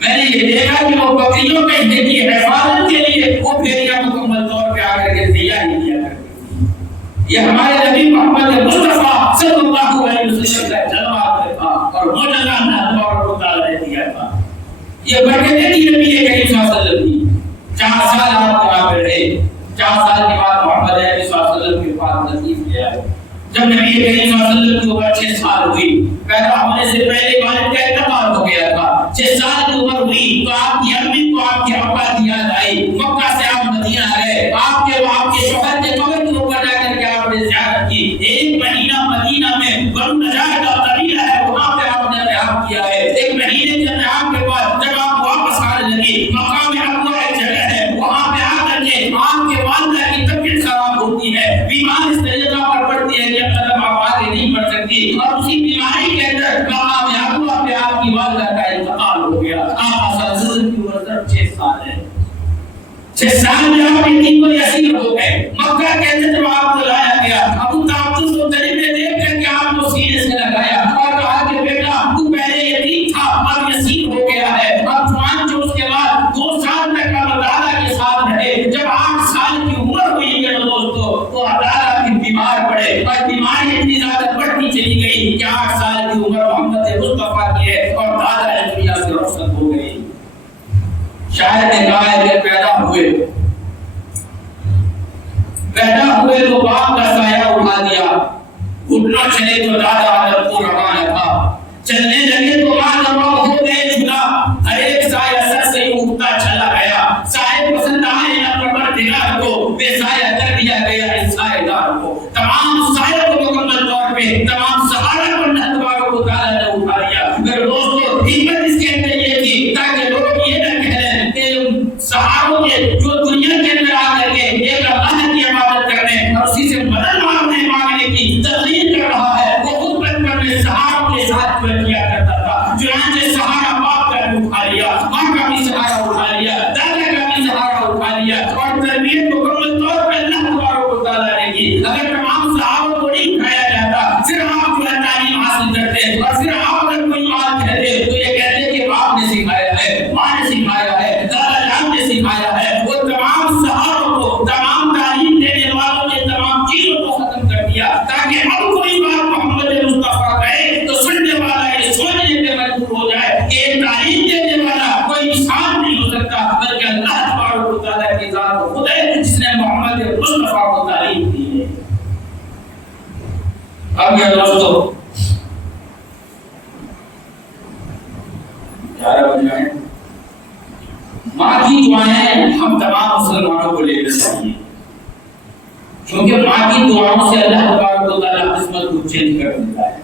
میں نے یہ دیکھا کہ وہ بکریوں کی حفاظت کے لیے وہ پھیریاں مکمل طور پہ آ کر کے تیاری کیا کرتی تھی۔ یہ ہمارے نبی محمد مصطفیٰ صلی اللہ علیہ وسلم کا جلوہ تھا اور معجزہ اللہ تبارک و تعالیٰ نے دیا تھا۔ یہ برکتیں تھی نبی کریم صلی اللہ علیہ وسلم کی۔ 4 سال آپ وہاں پہ رہے، 4 سال کے بعد محمد علیہ صلی اللہ علیہ وسلم کے پاس تشریف لے آئے۔ جب نبی کریم صلی اللہ علیہ وسلم کی عمر 6 سال ہوئی، پیدا ہونے سے پہلے والد کا انتقال ہو گیا تھا، 6 سال کی عمر ہوئی تو آپ کی امی کو آپ کے ابا کی یاد آئی، مکہ سے آپ مدینہ آئے، آپ کے شوہر کے قبر کے اوپر جا کر کے آپ نے زیارت کی۔ 1 مہینہ مدینہ میں بنو نجار کا قبیلہ ہے، وہاں پہ آپ نے قیام کیا ہے۔ 1 مہینے کے اندر آپ کے بعد جب آپ واپس آنے لگے، مقام ابوا ایک جگہ ہے، وہاں پہ آ کر کے آپ کے والدہ کی طبیعت خراب ہوتی ہے، بیمار اس طریقہ پر پڑتی ہے کہ قدم آپ آگے نہیں بڑھ سکتی، اور اسی بیماری کے اندر مقام ابوا پہ آپ کی والدہ کا انتقال ہو گیا۔ آپ حضرت کی عمر 6 سال ہے۔ 6 سال میں آپ یتیم و یسیر ہو گئے۔ مکہ کے اندر جب آپ کو لایا گیا، ابو تعبد کو طریقے نے دیکھ کر کے آپ کو سینے سے لگایا اور کہا کہ بیٹا تو پہلے یتیم تھا اب یسیر ہو گیا ہے، اب جوان جو اس کے بعد 2 سال تک اب عدالہ کے ساتھ رہے۔ جب 8 سال کی عمر ہوئی میرے دوستو تو عدالہ کی بیمار پڑے اور بیماری اتنی زیادہ بڑھتی چلی گئی کہ 8 سال کی عمر محمد مصطفیٰ کی ہے اور دادا دنیا سے رخصت ہو گئی۔ شاعر نے کہا ہے کہ پیدا ہوئے تو باپ کا سایہ اٹھا دیا، گھٹنا چلے تو دادا عدم کو روانہ تھا، چلنے لگے تو ماں نوا ہو گئے جدا، ہر ایک سایہ سر سے اٹھتا چلا گیا، سایہ پسند آئے نہ پروردگار کو، بے سایہ کر دیا گیا اس سایہ دار کو۔ تمام سایہ کو مکمل طور پہ تمام سہارا کو اللہ تبارک و تعالیٰ نے اٹھا لیا۔ اگر دوستو حکمت اس کے اندر یہ تھی تاکہ لوگ یہ نہ کہیں کہ سہاروں نے جو دنیا کے اندر آ کر کے ایک اللہ کی عبادت کرنے اور اسی سے مدد مانگنے کی تقریر کر رہا ہے، وہ خود بچپن میں سہاروں کے ساتھ کیا کرتا تھا۔ چنانچہ سہارا باپ کا بھی اٹھا لیا، ماں کا بھی سہارا اٹھا لیا، دادا کا بھی سہارا اٹھا لیا اور تربیت مکمل طور پر اللہ تبارک و تعالیٰ نے کی۔ اگر تمام صحابہ کو نہیں اٹھایا جاتا، صرف آپ جو ہے تعلیم حاصل کرتے اور پھر آپ اگر کوئی بات کہتے تو یہ کہتے کہ باپ نے سکھایا ہے، ماں نے سکھایا ہے، دادا جان نے سکھایا ہے۔ وہ تمام صحابہ کو، تمام تعلیم دینے والوں نے تمام چیزوں کو ختم کر دیا تاکہ اب کوئی بات محمد مصطفیٰ کہے تو سننے والا یہ سوچنے پہ مجبور ہو جائے کہ یہ تعلیم دینے والا کوئی انسان نہیں ہو سکتا بلکہ اللہ تبارک و تعالیٰ کی ذات خود ہے جس نے محمد مصطفیٰ کو تعلیم دی ہے۔ اب یہ دوستو 11 بج گئے، ماں کی دعائیں ہم تمام مسلمانوں کو لینا چاہیے، کیونکہ ماں کی دعاؤں سے اللہ تبارک و تعالیٰ قسمت کو چینج کر دیتا ہے۔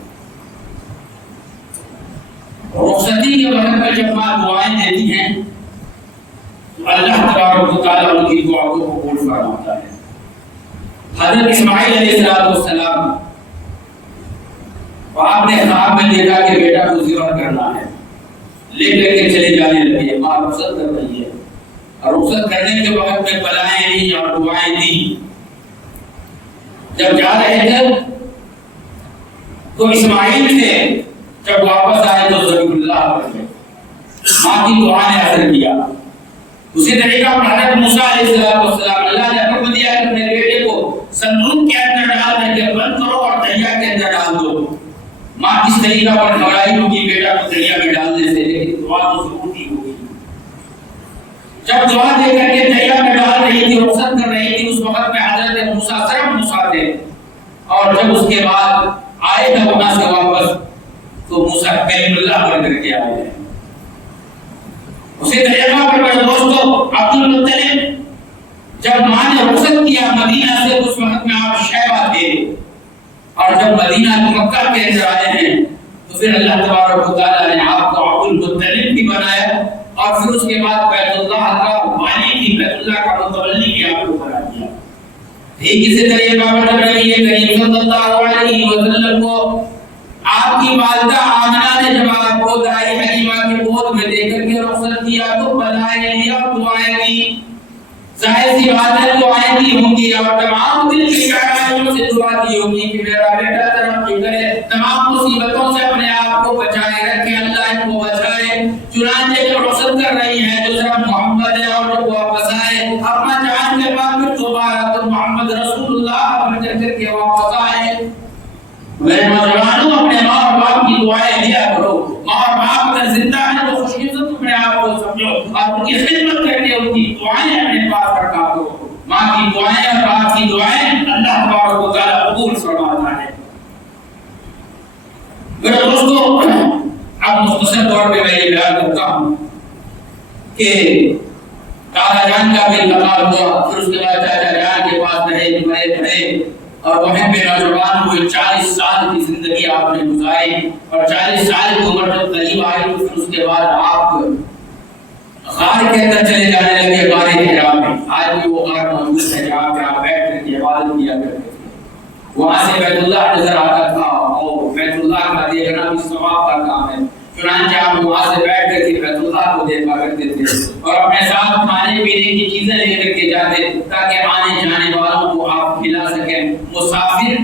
رخصتی کے وقت پر جب ماں دعائیں دیتی ہیں تو اللہ تبارک و تعالیٰ ان کی دعا کو قبول فرماتا ہے۔ حضرت اسماعیل علیہ السلام آپ نے خواب میں دیکھا کہ بیٹا کو ذبح کرنا ہے، لے کر کے چلے جانے لگے، ماں رخصت کر رہی ہے اور رخصت کرنے کے وقت میں بلائیں دی اور دعائیں دی۔ جب جا رہے تھے تو اسماعیل تھے، جب واپس آئے تو ذبح اللہ پڑھ گئے، ماں کی دعا نے اثر کیا۔ اسی طریقہ پر حضرت موسیٰ علیہ السلام اللہ نے حکم دیا کہ اپنے بیٹے کو صندوق کے اندر ڈال کر کے بند کرو اور دریا کے اندر ڈال دو۔ ماں کس طریقہ پر گھبرائی ہوگی بیٹا کو دریا میں ڈالنے سے، لیکن دعا تو ضرور کی ہوگی۔ جب دعا دے کر کے دریا میں ڈال رہی تھی، رخصت کر رہی تھی، اس وقت میں حضرت موسیٰ صرف موسیٰ تھے، اور جب اس کے بعد آئے تھے وہاں سے واپس تو موسیٰ کلیم اللہ بن کر کے آئے ہیں۔ اسی طریقہ پر میرے دوستو عبد المطلب جب ماں نے رخصت کیا مدینہ سے، اس وقت میں آپ شیبہ تھے، اور جب مدینہ مکہ کے اندر آئے ہیں تو پھر اللہ تبارک و تعالیٰ نے آپ کو عبد المطلب بھی بنایا اور پھر اس کے بعد بیت اللہ کا والی بھی، بیت اللہ کا متولی بھی آپ کو بنا دیا۔ ٹھیک اسی طریقہ پر جب نبی کریم صلی اللہ علیہ وسلم کو آپ کی والدہ آمنہ نے جب آپ کو دائی حلیمہ کے گود میں دے کر کے رخصت کیا تو بلائیں لیا اور دعائیں دی، ظاہر سی بات ہے دعائیں دی ہوں گی اور تمام دل کی گہرائیوں سے دعا دی ہوگی کہ میرا بیٹا ترقی کرے، تمام مصیبتوں سے اپنے آپ کو بچائے رکھے، اللہ ان کو بچائے۔ چنانچہ جب رخصت کر رہی ہیں جو صرف محمد ہے اور جو واپس آئے اپنا جان کے بعد پھر دوبارہ تو محمد رسول اللہ بن کر کے واپس آئے. میرے نوجوانوں اپنے ماں اور باپ کی دعائیں لیا کرو. ماں اور باپ اگر زندہ ہیں تو خوشی سے تم آپ کو سمجھو اور ان کی خدمت کر کے ان کی دعائیں اپنے پاس رکھا کرو. ماں کی دعائیں اور باپ کی دعائیں اللہ تبارک و تعالیٰ قبول فرماتا ہے. میرے دوستو اب مختصر طور پہ میں یہ بیان کرتا ہوں کہ دادا جان کا بھی انتقال ہوا. پھر اس کے بعد چاچا جان کے پاس رہے بڑے اور وہیں پہ نوجوان ہوئے. 40 سال کی زندگی آپ نے گزاری اور 40 سال کی عمر جب قریب آئی تو پھر اس کے بعد آپ غار کے اندر چلے جانے لگے. غار حرا میں آج بھی وہ غار موجود ہے جہاں پہ آپ بیٹھ کر کے عبادت کیا کرتے تھے. وہاں سے بیت اللہ نظر آتا تھا اور بیت اللہ کا دیکھنا بھی ثواب کا کام ہے. چنانچہ آپ وہاں سے بیٹھ کر کے بیت اللہ کو دیکھا کرتے تھے اور اپنے ساتھ کھانے پینے کی چیزیں لے کر کے جاتے تاکہ آنے جانے والوں کو آپ کھلا سکیں. مسافر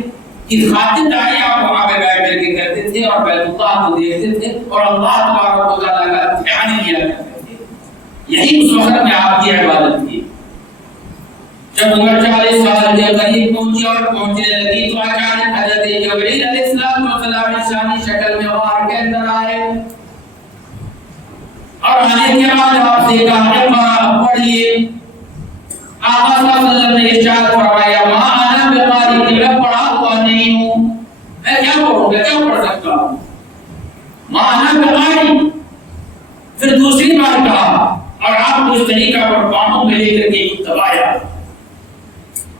کی خاطرداری آپ وہاں پہ بیٹھ کر کے کرتے تھے اور بیت اللہ کو دیکھتے تھے اور اللہ تبارک و تعالیٰ کا دھیان کیا کرتے تھے. یہی اس وقت میں آپ کی عبادت تھی. جب عمر 40 سال کے قریب پہنچی اور پہنچنے لگی تو اچانک حضرت جبرائیل علیہ السلام انسانی شکل میں غار کے اندر آئے اور آنے کے بعد آپ سے کہا پڑھیے. آقا صلی اللہ علیہ وسلم نے ارشاد فرمایا ما انا بقاری کہ میں پڑھا ہوا نہیں ہوں. میں کیا پڑھوں گا, کیا پڑھ سکتا ہوں. ما انا بقاری. پھر دوسری بار کہا اور آپ کو اس طریقہ پر بانوں میں لے کر کے دبایا.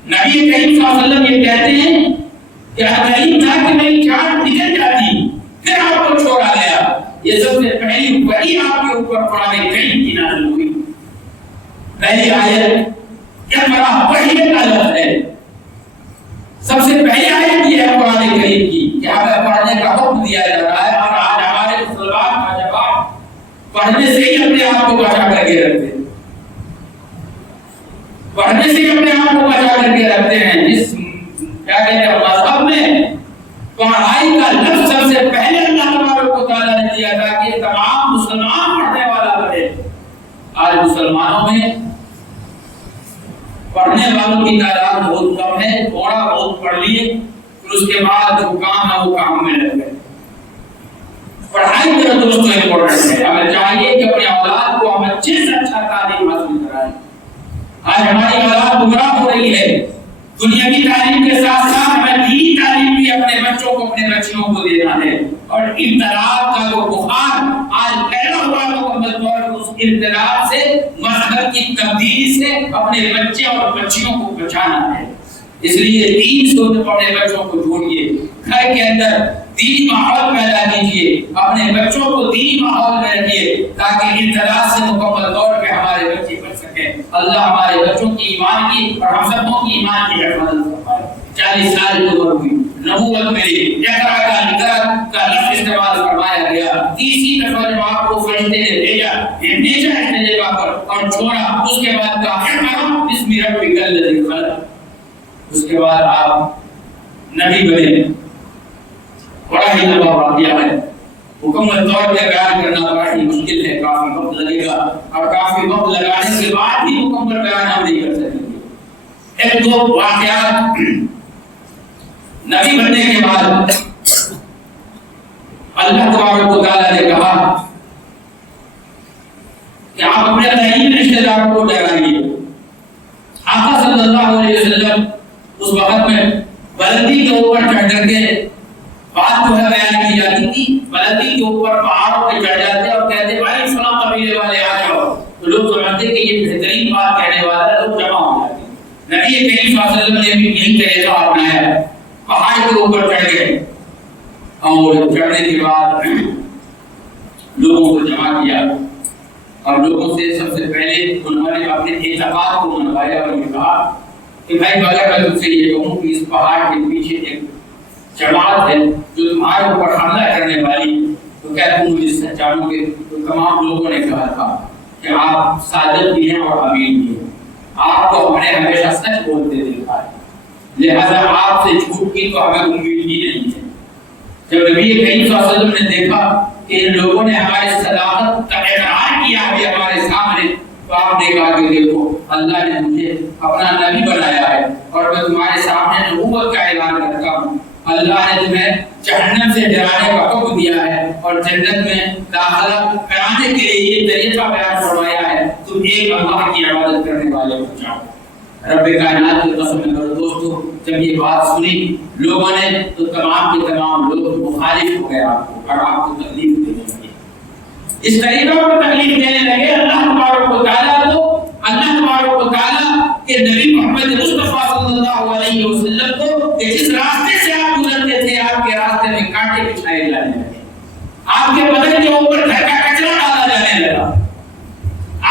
نبی کریم صلی اللہ علیہ وسلم یہ کہتے ہیں کہ غریب تھا کہ میری جان نکل جاتی پھر آپ کو چھوڑا گیا. یہ سب سے پہلی وحی آپ کے اوپر قرآن کریم کی نازل ہوئی. پہلی آیت اقرا وحی کا لفظ ہے. سب سے پہلی آیت یہ ہے قرآن کریم کی کہ ہمیں پڑھنے کا حکم دیا جا رہا ہے اور آج ہمارے مسلمان نوجوان پڑھنے سے ہی اپنے آپ کو بچا کر کے رکھتے ہیں. پڑھنے سے اپنے آپ کو بچا کر کے رکھتے ہیں. جس کیا کہتے ہیں مذہب میں پڑھائی کا لفظ سب سے پہلے اللہ تبارک و تعالیٰ نے دیا تھا کہ تمام مسلمان پڑھنے والا بنے. آج مسلمانوں میں پڑھنے والوں کی تعداد بہت کم ہے. تھوڑا بہت پڑھ لیے پھر اس کے بعد جو کام ہے وہ کام میں لگ گئے. پڑھائی میرے دوستوں امپورٹنٹ ہے. ہمیں چاہیے کہ اپنے اولاد کو ہم اچھے سے اچھا تعلیم حاصل کرائیں. آج ہماری اولاد گمراہ ہو رہی ہے. دنیاوی تعلیم کے ساتھ ساتھ ہمیں دینی تعلیم بھی اپنے بچوں کو اپنے بچیوں کو دینا ہے. اور ابتلاء کا جو بخار آج پھیلا ہوا مکمل طور پر اس ابتلاء سے مذہب کی تبدیلی سے اپنے بچے اور بچیوں کو بچانا ہے. اس لیے دین سے اپنے بچوں کو جوڑیے. گھر کے اندر دینی ماحول پیدا کیجیے. اپنے بچوں کو دینی ماحول میں رکھیے تاکہ ابتلاء سے مکمل طور پہ ہمارے بچے بچ سکیں. اللہ ہمارے بچوں کی ایمان کی اور ہم سبوں کی ایمان کی حفاظت فرمائے. 40 سال کی عمر ہوئی, نبوت میں اقرا کا لفظ استعمال فرمایا گیا. تیسری دفعہ جب آپ کو فرشتے نے بھیجا بھیجا اس جگہ پر اور چھوڑا, اس کے بعد کہا اقرا بسم ربک الذی خلق. اس کے بعد آپ نبی بنے. بڑا ہی لمبا واقعہ ہے. مکمل طور پہ بیان کرنا بڑا ہی مشکل ہے. کافی وقت لگے گا اور کافی وقت لگانے کے بعد بھی مکمل بیان ہم نہیں کر سکیں گے. ایک دو واقعات نبی بننے کے بعد اللہ تبارک و تعالیٰ نے کہا کہ آپ اپنے قریبی رشتہ داروں کو ڈرائیے. آقا صلی اللہ علیہ وسلم اس وقت میں بلندی کے اوپر چڑھ کر کے بات جو ہے بیان کی جاتی تھی. بلندی کے اوپر پہاڑوں پہ چڑھ جاتے اور کہتے بھائی فلاں قبیلے والے آ جاؤ. تو لوگ سمجھتے کہ یہ بہترین بات کہنے والا ہے, لوگ جمع ہو جاتے. نبی کریم صلی اللہ علیہ وسلم نے بھی یہی طریقہ اپنایا. پہاڑ کے اوپر چڑھ گئے اور چڑھنے کے بعد لوگوں کو جمع کیا اور لوگوں سے سب سے پہلے انہوں نے اپنے اعتقاد کو منوایا اور یہ کہا کہ بھائی اگر میں تم سے یہ کہوں کہ اس پہاڑ کے پیچھے ایک جماعت ہے جو تمہارے اوپر حملہ کرنے والی, تو کیا تم مجھے سچ جانو گے؟ تو تمام لوگوں نے کہا تھا کہ آپ صادق بھی ہیں اور امین بھی ہیں. آپ کو ہم نے ہمیشہ سچ بولتے دیکھا ہے, لہذا آپ سے جھوٹ کی تو ہمیں امید ہی نہیں ہے. جب نبی کریم صلی اللہ علیہ وسلم نے دیکھا کہ ان لوگوں نے ہمارے صداقت کا اقرار کیا ہے, ہمارے تو آپ نے کہا کہ دیکھو اللہ نے مجھے اپنا نبی بنایا ہے اور میں تمہارے سامنے نبوت کا اعلان کرتا ہوں، اللہ نے تمہیں جہنم سے ڈرانے کا حکم دیا ہے اور جنت میں داخلہ کرانے کے لیے یہ طریقہ بیان فرمایا ہے، تم ایک اللہ کی عبادت کرنے والے ہو جاؤ۔ رب کائنات کی قسم ہے میرے دوستو، جب یہ بات سنی لوگوں نے تو تمام کے تمام لوگ مخالف ہو گئے آپ کو اور آپ کو تکلیف دینے لگے، اس طریقہ کو تکلیف دینے لگے اللہ تبارک و تعالیٰ کو، اللہ تبارک و تعالیٰ کے نبی محمد مصطفیٰ صلی اللہ علیہ وسلم کو کہ جس راستے سے آپ گزرتے تھے آپ کے راستے میں کانٹے بچھائے جانے لگے، آپ کے بدن کے اوپر گھر کا کچرا ڈالا جانے لگا،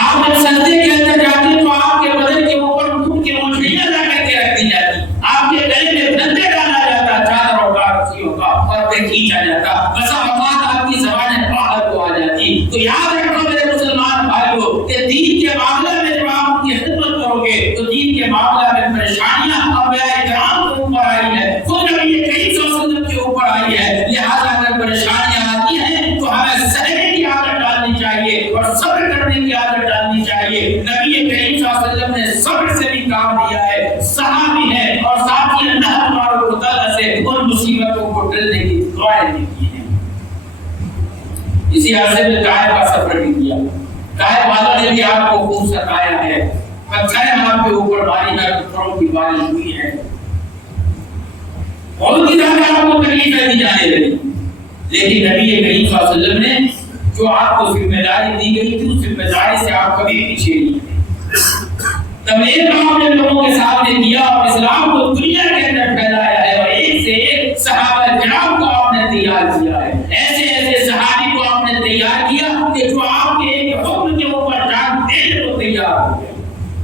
آپ جب سجدے کے اندر جاتے تو آپ کے بدن کے اوپر اونٹ کی مچھلیاں لا کر کے رکھ دی جاتی، آپ کے گلے میں دھندے ڈالا جاتا چادروں کا رسیوں کا اور پھر کھینچا جاتا، بسا اوقات آپ کی زبانیں باہر کو آ جاتی۔ تو یاد رکھو میرے مسلمان بھائیو کہ دین کے معاملے میں جب آپ کی خدمت کرو گے تو دین کے معاملے میں پریشانیاں انبیاء کرام کے اوپر آئی ہے، خود نبی کریم صلی اللہ علیہ وسلم کے اوپر آئی ہے، لہذا اگر پریشانیاں آتی ہیں تو ہمیں سہنے کی عادت ڈالنی چاہیے اور صبر کرنے کی عادت ڈالنی چاہیے۔ نبی کریم صلی اللہ علیہ وسلم نے صبر سے بھی کام لیا ہے، صحابی ہے اور ساتھ ہی اللہ تبارک و تعالیٰ سے ان مصیبتوں کو ٹلنے کی دعائیں بھی کی ہیں۔ اسی عرصے میں طائف کا سفر بھی کیا، طائف والوں نے بھی آپ کو خوب ستایا ہے، پتھر آپ کے اوپر باری ہے، پتھروں کی بارش ہوئی ہے، بہت ہی زیادہ آپ کو تکلیفیں دی جانے لگی، لیکن نبی کریم صلی اللہ علیہ وسلم نے جو آپ کو ذمہ داری دی گئی تھی اس ذمہ داری سے آپ کبھی پیچھے نہیں گئے۔ تبلیغ آپ نے لوگوں کے سامنے کیا اور اسلام کو دنیا کے اندر پھیلایا ہے اور ایک سے ایک صحابہ کرام کو آپ نے تیار کیا ہے، ایسے ایسے صحابی کو آپ نے تیار کیا کہ جو آپ کے ایک حکم کے اوپر جان دینے کو تیار ہو گئے۔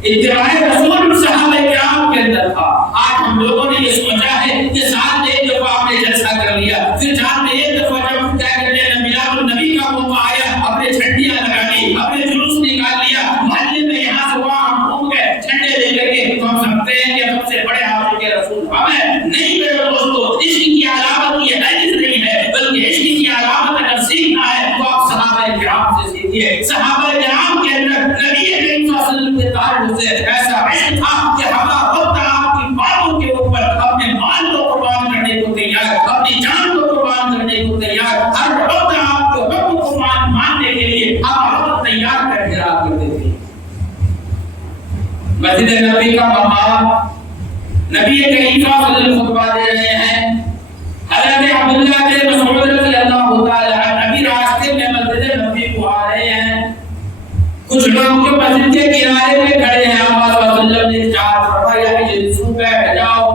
اتباع رسول صحابہ کرام کے اندر تھا۔ آج ہم لوگوں نے یہ سوچا ہے کہ سال میں ایک دفعہ آپ نے جلسہ کر لیا، پھر سال میں ایک دفعہ جب کیا کہتے ہیں میلاد النبی کا موقع آیا اپنے جھنڈیاں لگا لی، اپنے جلوس نکال لیا، محلے میں یہاں سے وہاں ہم گھوم گئے جھنڈے لے کر کے، تو ہم سمجھتے ہیں کہ سب سے بڑے حافظ کے رسول ہمیں نہیں۔ میرے دوستو عشق کی علامت یہ ہرگز نہیں ہے، بلکہ عشق کی علامت اگر سیکھنا ہے تو آپ صحابہ کرام سے سیکھیے۔ صحابہ کرام کے اندر نبی کریم صلی اللہ علیہ وسلم کے تعلق سے ایسا عشق تھا کہ ہمارا وقت آپ کی باتوں کے اوپر اپنے مال کو قربان کرنے کو تیار، اپنی جان کو قربان کرنے کو تیار، ہر وقت آپ کے حکم کو ماننے کے لیے ہم وقت تیار کر کے رہا کرتے تھے۔ مسجد نبی کا مقام نبی کریم صلی اللہ علیہ وسلم خطبہ دے رہے ہیں، حضرت عبداللہ بن مسعود رضی اللہ تعالی عنہ نبی راستے میں مسجد نبی کو آ رہے ہیں، کچھ لوگ جو مسجد کے کنارے پہ کھڑے ہیں، آپ صلی اللہ علیہ وسلم نے ارشاد فرمایا کہ جلسوں بیٹھ جاؤ۔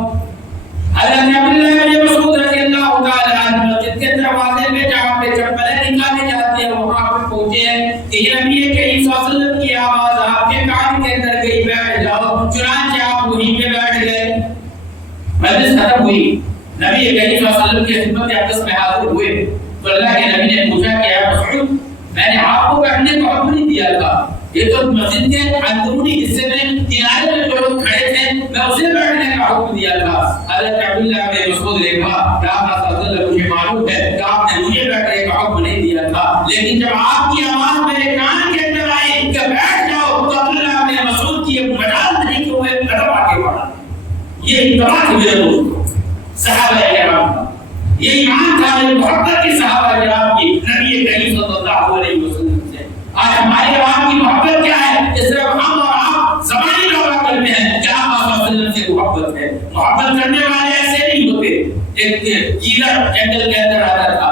حضرت عبداللہ بن مسعود رضی اللہ تعالی عنہ مسجد کے دروازے میں جہاں پہ چپلیں نکالے جاتے ہیں وہاں پہ پہنچے ہیں کہ یہ نبی کریم صلی اللہ علیہ وسلم کی آواز آپ کے کان کے اندر گئی، بیٹھ جاؤ۔ چنانچہ آپ وہیں پہ بیٹھ گئے، مجلس ختم ہوئی، نبی کریم صلی اللہ علیہ وسلم کی خدمت اقدس میں حاضر ہوئے تو اللہ کے نبی نے پوچھا کہ اے مسعود میں نے آپ کو بیٹھنے کا حکم نہیں دیا تھا، یہ تو مسجد کے اندرونی حصے میں کنارے میں جو لوگ کھڑے تھے میں اسے بیٹھنے کا حکم دیا تھا۔ حضرت عبداللہ بن مسعود نے کہا کہ آپ صلی اللہ علیہ وسلم مجھے معلوم ہے کہ آپ نے مجھے بیٹھنے کا حکم نہیں دیا تھا، لیکن جب آپ کی آواز میرے کان کے اندر آئی کہ بیٹھ جاؤ تو عبداللہ بن مسعود کی مجال نہیں کہ وہ ایک قدم آگے بڑھا۔ یہ اتباع تھی میرے دوستو صحابہ کرام کا، یہ ایمان تھا میرے محبت کے صحابہ کرام کی نبی کریم صلی اللہ علیہ وسلم سے۔ آج ہماری عوام کی محبت کیا ہے کہ صرف ہم اور آپ زبانی دعویٰ کرتے ہیں کہ آپ صلی اللہ علیہ وسلم سے محبت ہے، محبت کرنے والے ایسے نہیں ہوتے۔ ایک کیچڑ جنگل کے اندر آتا تھا،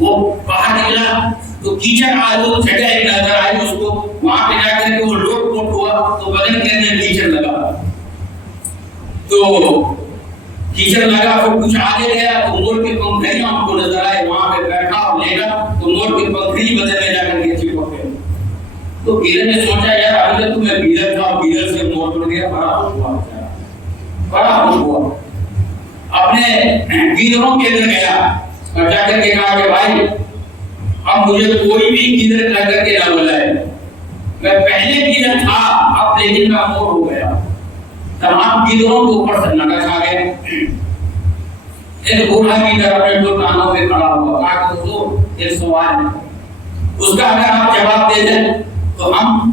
وہ باہر نکلا تو کیچڑ آلود جگہ ایک نظر آئی اس کو، وہاں پہ جا کر کے وہ لوٹ پوٹ ہوا تو بدن کے اندر کیچڑ لگا، تو کیچڑ لگا پھر کچھ آگے گیا تو مور کے پنکھڑیاں ہم کو نظر آئے، وہاں پہ بیٹھا اور لے گا تو مور کے پنکھڑی بدن میں جا کر کے چپک گئے۔ تو گیدڑ نے سوچا یار ابھی تک تمہیں گیدڑ تھا، گیدڑ سے مور ٹوٹ گیا، بڑا خوش ہوا، بڑا خوش ہوا، اپنے گیدڑوں کے اندر گیا اور جا کر کے کہا کہ بھائی اب مجھے کوئی بھی گیدڑ کہہ کر کے نہ بلائے، میں پہلے گیدڑ تھا اب لیکن میں مور ہو گیا۔ تمام گیدڑوں کو اوپر سے نکش آ گئے، ایک بوڑھا گیدڑ اپنے دو کانوں پہ کھڑا ہوا، کہا کہ حضور ایک سوال ہے، اس کا اگر آپ جواب دے دیں تو ہم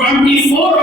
24